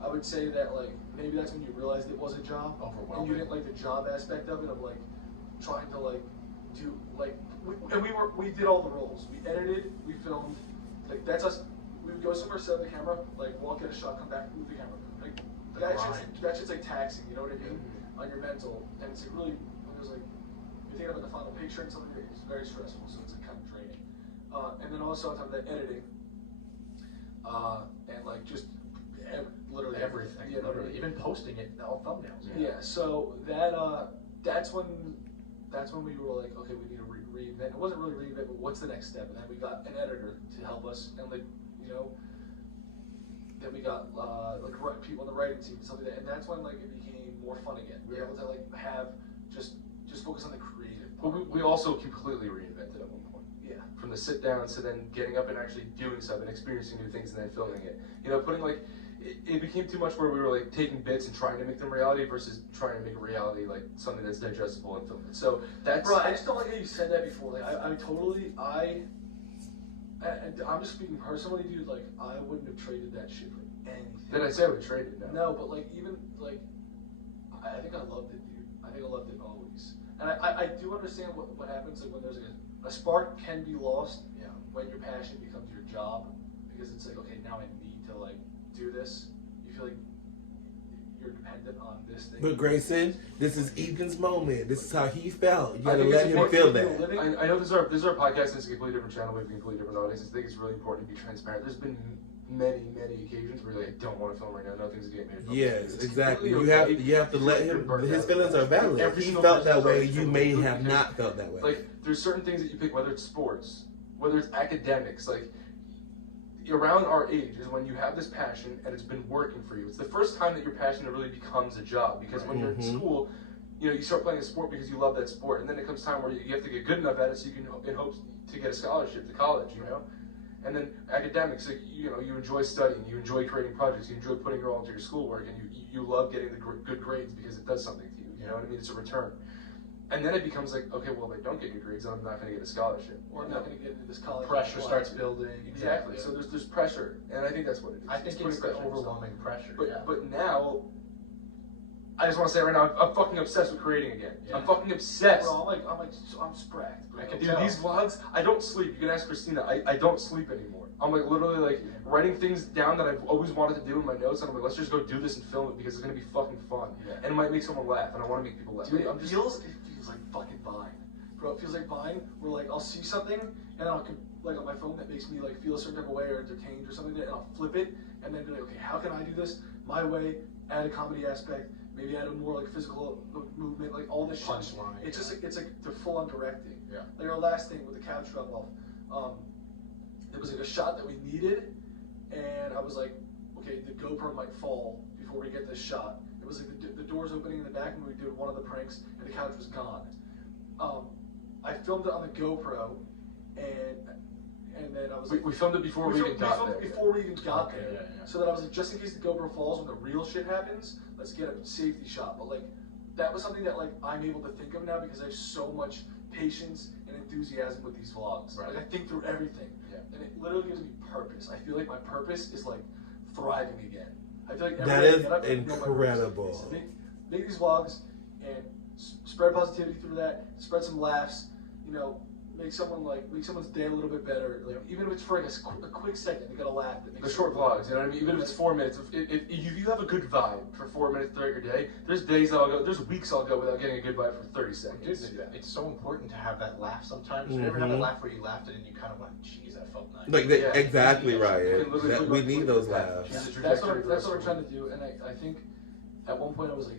I would say that, like, maybe that's when you realized it was a job. Overwhelming. And you didn't like the job aspect of it, of like trying to like do like we did all the roles. We edited, we filmed. Like that's us. We would go somewhere, set up the camera, like walk, get a shot, come back, move the camera. Like that shit's like taxing. You know what I mean? On your mental, and it's like really. It was like you're thinking about the final picture and something. It's very stressful, so it's like kind of draining. And then also on top of that, editing. And like just literally Everything. Yeah, Literally. Even posting it, all thumbnails. Yeah. So that's when we were like, okay, we need to reinvent. It wasn't really reinvent, but what's the next step? And then we got an editor to help us, and like then we got like people on the writing team and stuff like that. And that's when like it became more fun again. We were able to like have just focus on the creative part. But we also completely reinvented at one point. Yeah. From the sit down to then getting up and actually doing something, experiencing new things, and then filming it. You know, putting like it became too much where we were like taking bits and trying to make them reality versus trying to make a reality like something that's digestible and filmed. So that's. Bro, I just don't like how you said that before. Like I'm just speaking personally, dude. Like I wouldn't have traded that shit for anything. Did I say we traded? No. No, but like even like I think I loved it, dude. I think I loved it always. And I do understand what happens like when there's like a spark can be lost. Yeah. When your passion becomes your job, because it's like, okay, now I need to like do this. You feel like you're dependent on this thing. But Grayson, this is Ethan's moment. This is how he felt. You I gotta think let it's him important feel to that. feel living. I know this is our podcast, and it's a completely different channel, we have a completely different audience. I think it's really important to be transparent. There's been many occasions where like, I don't want to film right now. Nothing's getting made. Yes, It's exactly. completely You have to let him. His feelings are valid. Every He single felt that person way. is You always may different have because, not felt that way. Like there's certain things that you pick, whether it's sports, whether it's academics, like around our age is when you have this passion and it's been working for you. It's the first time that your passion really becomes a job, because when you're in school, you know, you start playing a sport because you love that sport, and then it comes time where you have to get good enough at it so you can, in hopes to get a scholarship to college, you know. And then academics, like, you know, you enjoy studying, you enjoy creating projects, you enjoy putting your all into your schoolwork, and you love getting the good grades because it does something to you. You know what I mean? It's a return. And then it becomes like, okay, well, if I don't get good grades, then I'm not going to get a scholarship. Or I'm not going to get into this college. Pressure starts building. Exactly. Yeah. So there's pressure, and I think that's what it is. I think it's the overwhelming pressure. But now, I just want to say right now, I'm fucking obsessed with creating again. Yeah. I'm fucking obsessed. Bro, I'm spracked, bro. I can Dude, tell. these vlogs, I don't sleep. You can ask Christina. I don't sleep anymore. I'm like literally like writing things down that I've always wanted to do in my notes, and I'm like, let's just go do this and film it because it's gonna be fucking fun, and it might make someone laugh, and I want to make people laugh. Dude, I'm it just feels like fucking Vine. Bro, it feels like Vine where like I'll see something and I'll like on my phone that makes me like feel a certain type of way or entertained or something like that, and I'll flip it and then be like, okay, how can I do this my way, add a comedy aspect, maybe add a more like physical movement, like all this shit. Punchline. It's just like, it's like the full on directing. Yeah. Like our last thing with the couch drop off, it was like a shot that we needed, and I was like, okay, the GoPro might fall before we get this shot. It was like the doors opening in the back when we did one of the pranks, and the couch was gone. I filmed it on the GoPro, and then I was like, we filmed it before we even got there. Before we even got Okay, there. yeah. So that I was like, just in case the GoPro falls when the real shit happens, let's get a safety shot. But like, that was something that like I'm able to think of now because I have so much patience and enthusiasm with these vlogs. Right. Like I think through everything, and it literally gives me purpose. I feel like my purpose is like thriving again. I feel like every That day I is get up, I know my incredible. purpose is to make these vlogs and spread positivity through that, spread some laughs, you know, make someone's day a little bit better. Like even if it's for like a quick second, they gotta laugh. The short vlogs, you know what I mean? Even if it's 4 minutes, if you have a good vibe for 4 minutes throughout your day, there's days that I'll go, there's weeks I'll go without getting a good vibe for 30 seconds. Dude, it's so important to have that laugh sometimes. You ever have a laugh where you laughed and you kind of went, geez, that felt nice. Like exactly right. You can literally We need those laughs. That's what I'm trying to do, and I think at one point I was like,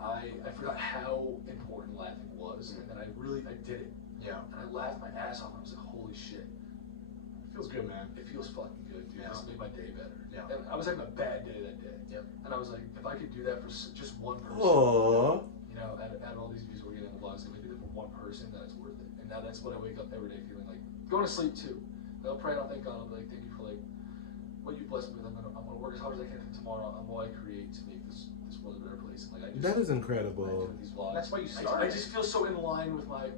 I forgot how important laughing was, and then I did it. Yeah. And I laughed my ass off. I was like, holy shit. It feels good, man. It feels fucking good, dude. Yeah. This made my day better. Yeah. And I was having a bad day that day. Yep. And I was like, if I could do that for just one person, Aww. you know, out of all these views we're getting in the vlogs, if I did it for one person, then it's worth it. And now that's what I wake up every day feeling like. Going to sleep too. I'll pray and I'll thank God. I'll be like, thank you for like what you blessed me with. I'm gonna work as hard as I can for tomorrow. I'm what I create to make this world a better place. And like That is incredible. These vlogs. That's why you started. I just feel so in line with my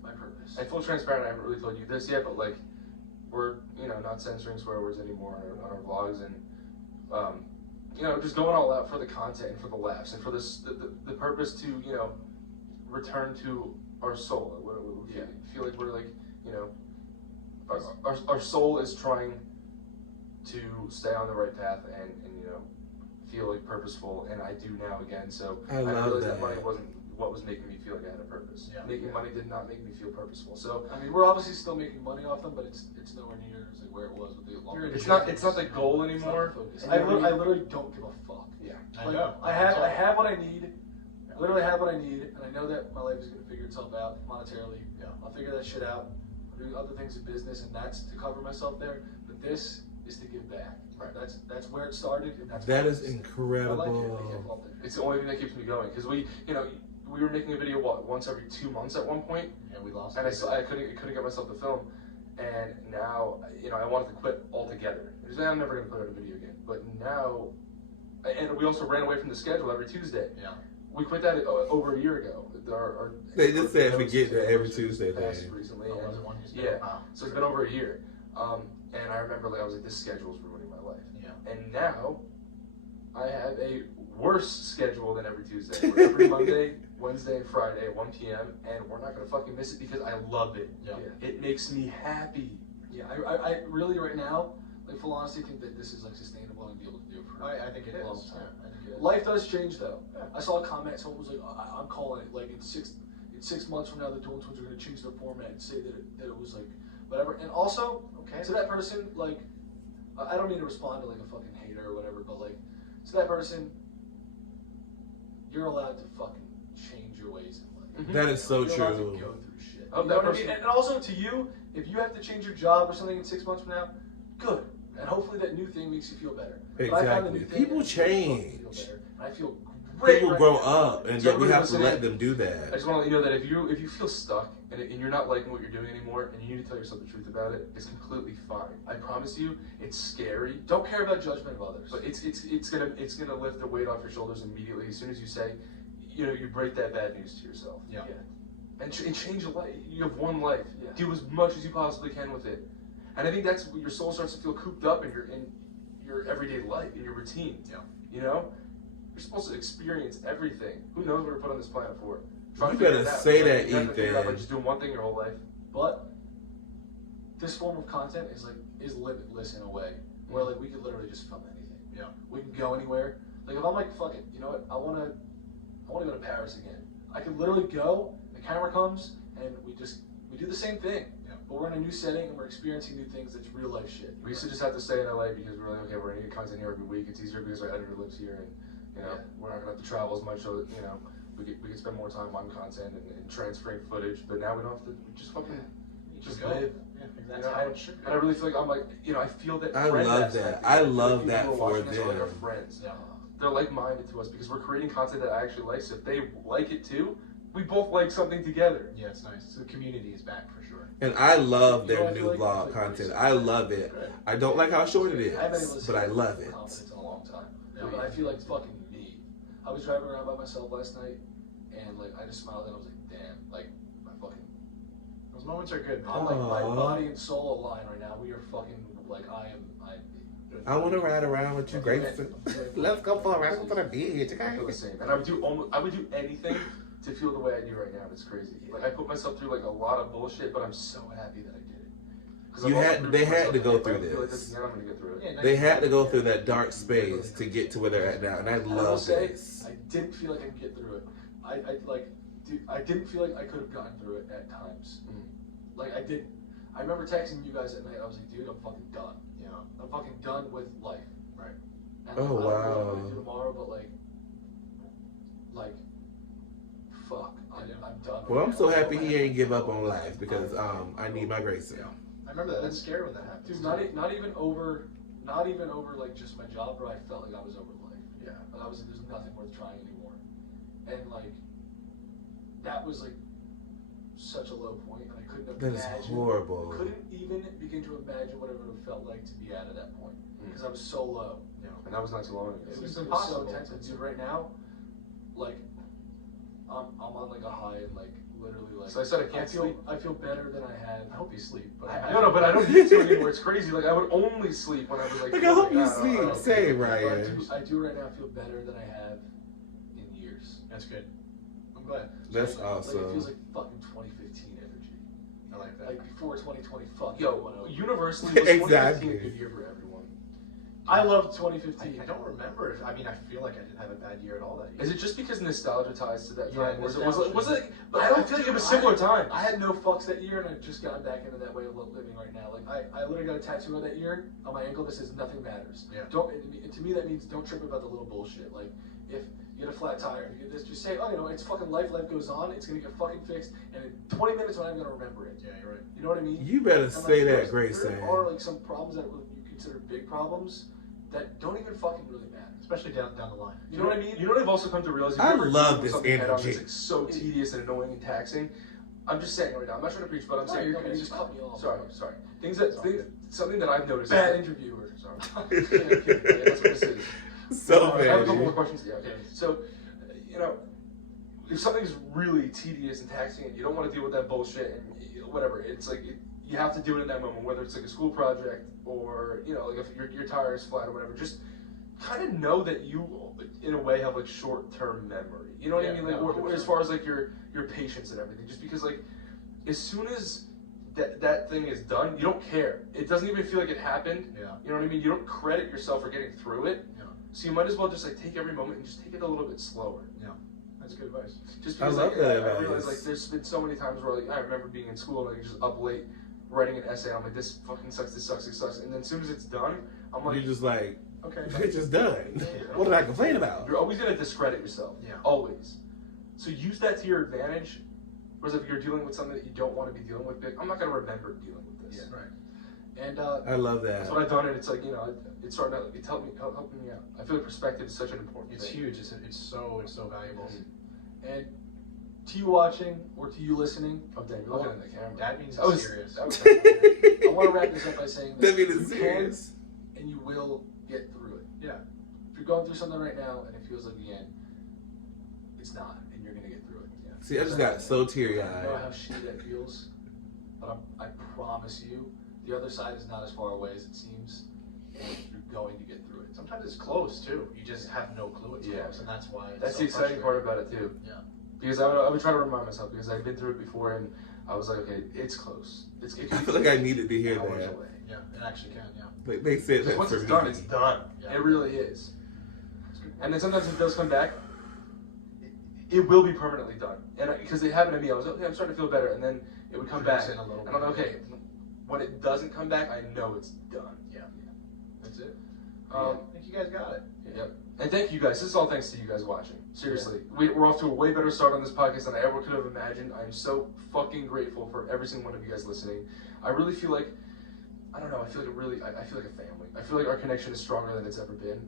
my purpose. And full transparent, I haven't really told you this yet, but like, we're, you know, not censoring swear words anymore on our vlogs, and you know, just going all out for the content and for the laughs and for this the purpose to, you know, return to our soul. We feel like we're like, you know, our soul is trying to stay on the right path and you know, feel like purposeful, and I do now again. So I love realized that. that money wasn't what was making me feel like I had a purpose. Yeah. Making money did not make me feel purposeful. So I mean, we're obviously still making money off them, but it's nowhere near as like where it was with the long. it's not the goal anymore. I literally don't give a fuck. Yeah. I know. I have what I need. I literally have what I need, and I know that my life is going to figure itself out monetarily. Yeah. I'll figure that shit out. I'm doing other things in business, and that's to cover myself there. But this is to give back. Right. That's where it started, and that's That where is it's- incredible. I like it. I can't fault it. It's the only thing that keeps me going, because we were making a video once every 2 months at one point, Yeah, we lost. and I couldn't get myself to film, and now, you know, I wanted to quit altogether. I'm never gonna put out a video again. But now, and we also ran away from the schedule every Tuesday. Yeah. We quit that over a year ago. They just said forget that every Tuesday passed thing. recently. Oh, and- was it one you said? Yeah. Wow. So it's been over a year. And I remember, like, I was like, this schedule is ruining my life. Yeah. And now I have a worse schedule than every Tuesday. We're every Monday, Wednesday, and Friday at 1 p.m. and we're not gonna fucking miss it because I love it. Yeah. It makes me happy. Yeah, I really right now, like full honesty, think that this is like sustainable and be able to do it for I think it a long is. time. Yeah, I think it is. Life does change though. Yeah. I saw a comment. Someone was like, "I'm calling it. Like in 6 months from now, the Dolan twins are going to change their format and say that it was like whatever." And also, Okay. to that person, like, I don't mean to respond to like a fucking hater or whatever, but like, to that person, you're allowed to fucking change your ways in life. That is so You're allowed to true. go through shit. Oh, You that know what I person- mean? And also to you, if you have to change your job or something in 6 months from now, good. And hopefully that new thing makes you feel better. But I found the new Exactly. thing People that makes me change. feel better, and I feel great. People right grow now. up, and So yet we have to everybody let listening, them do I that. just want to let you know that if you feel stuck and you're not liking what you're doing anymore and you need to tell yourself the truth about it, it's completely fine. I promise you, it's scary, Don't care about judgment of others. but it's gonna lift the weight off your shoulders immediately as soon as you say, you know, you break that bad news to yourself. Yeah. And change your life. You have one life. Yeah. Do as much as you possibly can with it. And I think that's when your soul starts to feel cooped up in your everyday life, in your routine. Yeah. You know? You're supposed to experience everything. Who knows what we're put on this planet for? Try You to figure better it out. say Like, that, you have to figure it out by Ethan. just doing one thing your whole life. But this form of content is limitless in a way where like we could literally just film anything. Yeah. We can go anywhere. Like if I'm like, fuck it, you know what? I wanna go to Paris again. I could literally go, the camera comes, and we do the same thing. Yeah. But we're in a new setting and we're experiencing new things that's real life shit. We used to just have to stay in LA because we're like, okay, we're gonna get content here every week. It's easier because our editor lives here, and you know, Yeah. we're not gonna have to travel as much. So you know, we could spend more time on content and transferring footage. But now we don't have to. We just fucking just go. live. Yeah, You that's know, how it should be. And I really feel like I'm like, you know, I feel that. I friend love aspect that. I because love people that who are for watching us are like our them. friends. Yeah. They're like-minded to us because we're creating content that I actually like. So if they like it too, we both like something together. Yeah, it's nice. So the community is back for sure. And I love You know, their I new feel like vlog it's like content. pretty I love it. Good. I don't like how short it I haven't is, listened but I to love it. confidence in a long time. Yeah. But I feel like fucking me. I was driving around by myself last night, and like I just smiled and I was like, damn, like my fucking, Those moments are good. I'm like my Aw. body and soul align right now. We are fucking like I am. I want to ride around with you, Grayson. Let's go for a ride. Let's go to the beach, I feel the okay? same. And I would do anything to feel the way I do right now. It's crazy. Like I put myself through like a lot of bullshit, but I'm so happy that I did it. 'Cause They had to go through I feel like this. again, I'm gonna get through it. Yeah, They had to go through that dark space to get to where they're at now, and I will love say, this. I didn't feel like I could get through it. I didn't feel like I could have gotten through it at times. Like I didn't. I remember texting you guys at night. I was like, dude, I'm fucking done. You know, I'm fucking done with life. Right. And Oh, I don't know what I'm wow. gonna do tomorrow, but fuck, I'm done. Well, I'm so happy he ain't give up on life because I need my gracing. I remember that. That's scary when that happens. Dude, not even over like just my job, bro. I felt like I was over life. Yeah. Like I was like, there's nothing worth trying anymore, and like that was like such a low point, and I couldn't That is imagine. horrible. Couldn't even begin to imagine what it would have felt like to be out of that point because I was so low. You know, And that was not too long ago. It was was impossible. so intense. And dude, right now, like I'm on like a high and like literally like. So I said I can't sleep. I feel better than I have. I hope you sleep. But No, but I don't need to anymore. It's crazy. Like I would only sleep when I was like. Like, I hope you I don't know. sleep. Same, But Ryan. I do right now feel better than I have in years. That's good. I'm glad. That's Like, Like it feels awesome. like fucking 2015 energy. I like that. Like before 2020, fuck. Yo, everyone else. universally, was 2015 Exactly. a good year for everyone? I love 2015. I don't remember. I mean, I feel like I didn't have a bad year at all that year. Is it just because nostalgia ties to that Yeah, time? Was it? nostalgia. Was it? But I don't feel like it was similar times. I had no fucks that year, and I've just gotten back into that way of living right now. Like I literally got a tattoo of that year on my ankle that says nothing matters. Yeah. Don't. And to me, that means don't trip about the little bullshit. Like if you get a flat tire, you get this, just say, oh, you know, it's fucking life. Life goes on. It's gonna get fucking fixed, and in 20 minutes, I'm not even gonna remember it. Yeah, you're right. You know what I mean? You better And, say that, there Grayson. are like some problems that you consider big problems that don't even fucking really matter. Especially down the line. You know what I mean? You know what I've also come to realize? If I you ever love deal with this something head on energy. that's like so tedious and annoying and taxing. I'm just saying right now. I'm not trying to preach, but I'm No, saying you're good. You just cut me off. Sorry. It's all good. Something that I've noticed. Bad is interviewer. Sorry. Okay, that's what this is. So I have a couple more bad. questions. Yeah. Okay. So, you know, if something's really tedious and taxing and you don't want to deal with that bullshit and whatever, it's like you have to do it in that moment, whether it's like a school project or you know, like if your tire is flat or whatever. Just kind of know that you, in a way, have like short-term memory. You know what I mean? Like, Yeah, or as far as like your patience and everything. Just because like, as soon as that thing is done, you don't care. It doesn't even feel like it happened. Yeah. You know what I mean? You don't credit yourself for getting through it. Yeah. So you might as well just like take every moment and just take it a little bit slower. Yeah. That's good advice. Just I because love like, that I advice. realize like there's been so many times where like I remember being in school and like just up late writing an essay. I'm like, this fucking sucks. This sucks. It sucks. And then as soon as it's done, I'm like, You're just like, Okay. it's just done. What did I complain about? you're always gonna discredit yourself. Yeah. Always. So use that to your advantage. Whereas if you're dealing with something that you don't want to be dealing with, be like, I'm not gonna remember dealing with this. Yeah. Right. And I love that. That's what I've done, and it's like, you know, it's starting to, it's helping me out. I feel like perspective is such an important It's thing. huge. It's so valuable. and to you watching or to you listening, Oh, damn, you're looking at the camera. That means That was it's serious. That was I want to wrap this up by saying That mean you it's can serious. and you will get through it. Yeah. If you're going through something right now and it feels like the end, it's not, and you're gonna get through it. Yeah. See, I just got so I teary-eyed. know how shitty that feels, but I promise you, the other side is not as far away as it seems, and you're going to get through it. Sometimes it's close too. You just have no clue it's Yeah. close, and that's why. It's That's so the exciting part frustrating. about it too. Yeah. Because I would try to remind myself because I've been through it before and I was like, okay, it's close. It I feel like I needed to hear hours that. away. Yeah. It actually can. Yeah. Like they said Because that once for it's me. done, it's done. Yeah. It really is. And then sometimes it does come back. It will be permanently done. And because it happened to me, I was like, okay, I'm starting to feel better. And then it would come back. Freeze in a little And I'm like, bit. okay, when it doesn't come back, I know it's done. Yeah. That's it. Um, I think you guys got it. Yep. And thank you guys. This is all thanks to you guys watching. Seriously. We're off to a way better start on this podcast than I ever could have imagined. I'm so fucking grateful for every single one of you guys listening. I really feel like, I don't know, I feel like I feel like a family. I feel like our connection is stronger than it's ever been.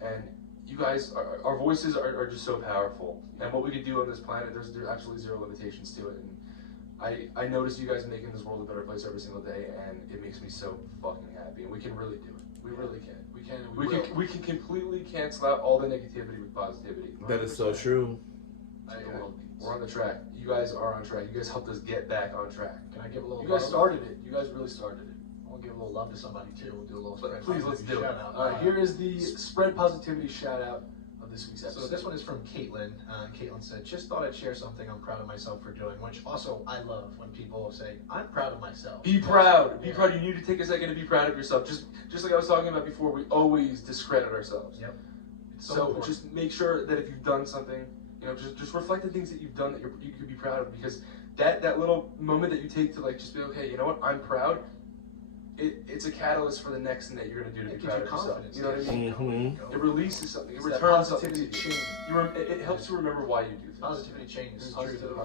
And you guys, our voices are just so powerful. And what we can do on this planet, there's absolutely zero limitations to it. And I notice you guys making this world a better place every single day, and it makes me so fucking happy. And we can really do it. We really can. We can and we will. We can completely cancel out all the negativity with positivity. That is so true. We're on the track. You guys are on track. You guys helped us get back on track. Can I give a little? You guys love? started it. You guys really started it. I want to give a little love to somebody too. We'll do a little. But spread please, let's positivity do it. shout out. All right, here is the spread positivity shout out of the this week's episode. So this one is from Caitlin. Caitlin said, just thought I'd share something I'm proud of myself for doing, which also I love when people say, I'm proud of myself. Be proud. Be proud. You need to take a second to be proud of yourself. Just like I was talking about before, we always discredit ourselves. Yep. It's So important. just make sure that if you've done something, you know, just reflect the things that you've done that you could be proud of, because that little moment that you take to like just be okay, you know what, I'm proud. It's a catalyst for the next thing that you're gonna do to be proud of yourself. You know what I mean? Mm-hmm. It releases something. It It's that returns something to positivity you. chain. It helps you remember why you do things. Positivity changes.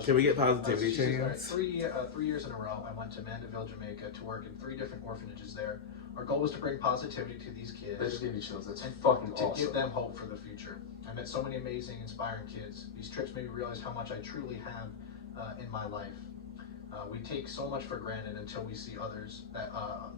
Can we get positivity She says, all right, chains? 3 years in a row, I went to Mandeville, Jamaica to work in 3 different orphanages there. Our goal was to bring positivity to these kids. That just gave me chills. That's and fucking to awesome. give them hope for the future. I met so many amazing, inspiring kids. These trips made me realize how much I truly have in my life. We take so much for granted until we see others,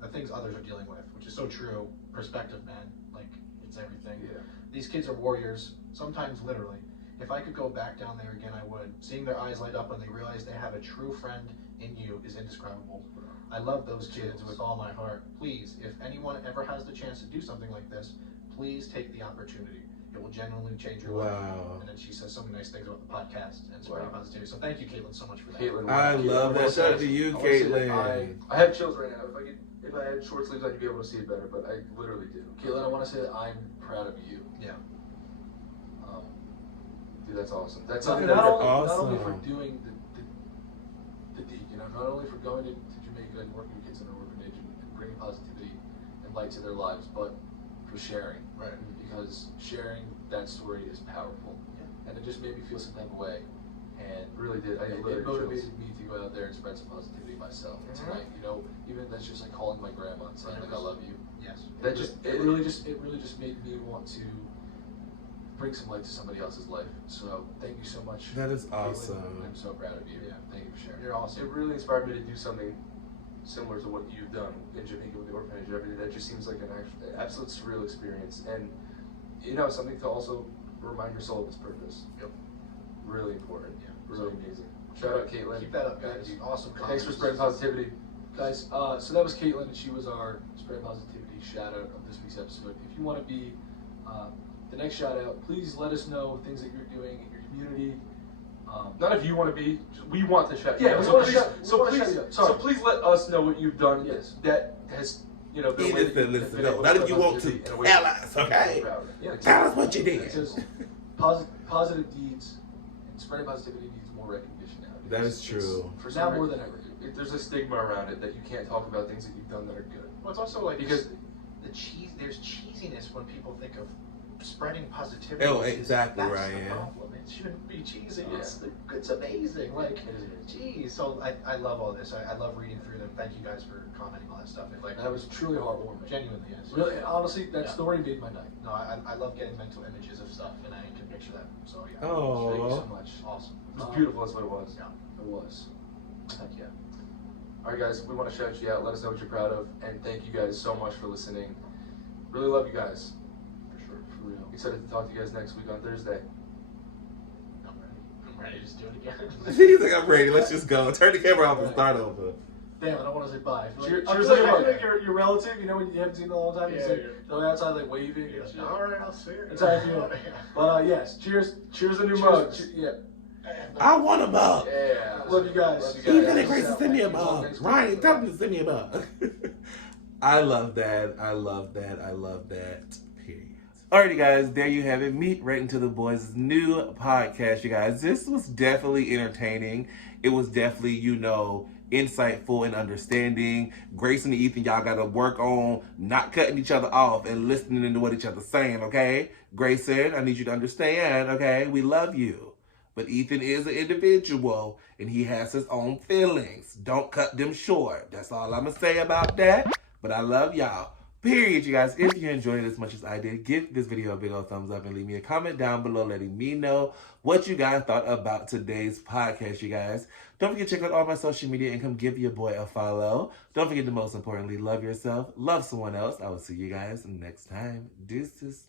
the things others are dealing with, which is so true. Perspective, man. Like, it's everything. Yeah. These kids are warriors, sometimes literally. If I could go back down there again, I would. Seeing their eyes light up when they realize they have a true friend in you is indescribable. I love those kids with all my heart. Please, if anyone ever has the chance to do something like this, please take the opportunity. It will genuinely change your life. Wow. And then she says so many nice things about the podcast and spreading Wow. positivity. So thank you, Caitlin, so much for that. Caitlin, I love that. Shout out to you, I wanna say that Caitlin. I have chills right now. If I had short sleeves, I'd be able to see it better, but I literally do. Caitlin, I want to say that I'm proud of you. Yeah. Dude, that's awesome. That's Not, something not, that only, not only Awesome. for doing the deed, you know, not only for going to Jamaica and working with kids in an orphanage and bringing positivity and light to their lives, but for sharing. Right. Because sharing that story is powerful. Yeah. And it just made me feel some type of way. And really did. I it literally motivated chills. me to go out there and spread some positivity myself Mhm. tonight. You know, even that's just like calling my grandma and saying like I love you. Yes. It really just made me want to bring some light to somebody else's life. So thank you so much. That is Caitlin. awesome. I'm so proud of you. Yeah. Thank you for sharing. You're awesome. It really inspired me to do something similar to what you've done in Jamaica with the orphanage and everything. That just seems like an absolute surreal experience, and you know, something to also remind your soul of its purpose. Yep. Really important. Yeah. Really amazing. Shout out Caitlin. Keep that up, guys. Thank you. Awesome. Thanks for comments. spreading positivity. Guys, so that was Caitlin, and she was our Spread Positivity shout out of this week's episode. If you want to be the next shout out, please let us know things that you're doing in your community. Not if you want to be, we want to shout you Yeah, out. we So wanna please, shout- we so wanna please, shout you out. so Sorry. please let us know what you've done. Yes. That has, you know, been a way Listen, that you've listen, been no, able not if spread you want to. positivity in a way Tell that us, you're okay? proud of. Yeah. Tell us what you did. It says positive deeds and spreading positivity needs more recognition now. That is true. For Now some more reason, than ever. there's a stigma around it that you can't talk about things that you've done that are good. Well, it's also like Because- the cheese. There's cheesiness when people think of spreading positivity. Oh, exactly That's right, the yeah. problem. It shouldn't be cheesy. Yeah. It's amazing. Like, It is amazing. geez. So I love all this. I love reading through them. Thank you guys for commenting all that stuff. It like That was truly heartwarming. genuinely is. Really, honestly, that Yeah. story made my night. No, I love getting mental images of stuff, and I can picture that. So yeah. Oh. Thank you so much. Awesome. It was beautiful, that's what it was. Yeah. It was. Thank you. Alright guys, we want to shout you out, let us know what you're proud of, and thank you guys so much for listening. Really love you guys. For sure. For real. Excited to talk to you guys next week on Thursday. I'm ready. I'm ready to just do it again. He's like, I'm ready. Let's just go. Turn the camera off and start over. Damn, I don't want to say bye. I feel Cheers- like, cheers, I feel everyone. like your relative, you know, when you haven't seen them in a long time, Yeah, you say, yeah. they're outside like waving and shit. All right, I'll see you. That's how I feel. But yes, cheers. Cheers to new Cheers. mugs. Yeah. I want a mug. Yeah. Love you guys. Love you Ethan guys. and Grace send me a Until mug. next week. Ryan, tell them to send me a mug. I love that. I love that. I love that. Period. Alrighty, guys, there you have it. Meet right into the boys' new podcast, you guys. This was definitely entertaining. It was definitely, you know, insightful and understanding. Grace and Ethan, y'all gotta work on not cutting each other off and listening to what each other's saying, okay? Grace said, I need you to understand, okay? We love you. But Ethan is an individual, and he has his own feelings. Don't cut them short. That's all I'm gonna say about that. But I love y'all. Period, you guys. If you enjoyed it as much as I did, give this video a big old thumbs up and leave me a comment down below letting me know what you guys thought about today's podcast, you guys. Don't forget to check out all my social media and come give your boy a follow. Don't forget to most importantly, love yourself, love someone else. I will see you guys next time. Deuces.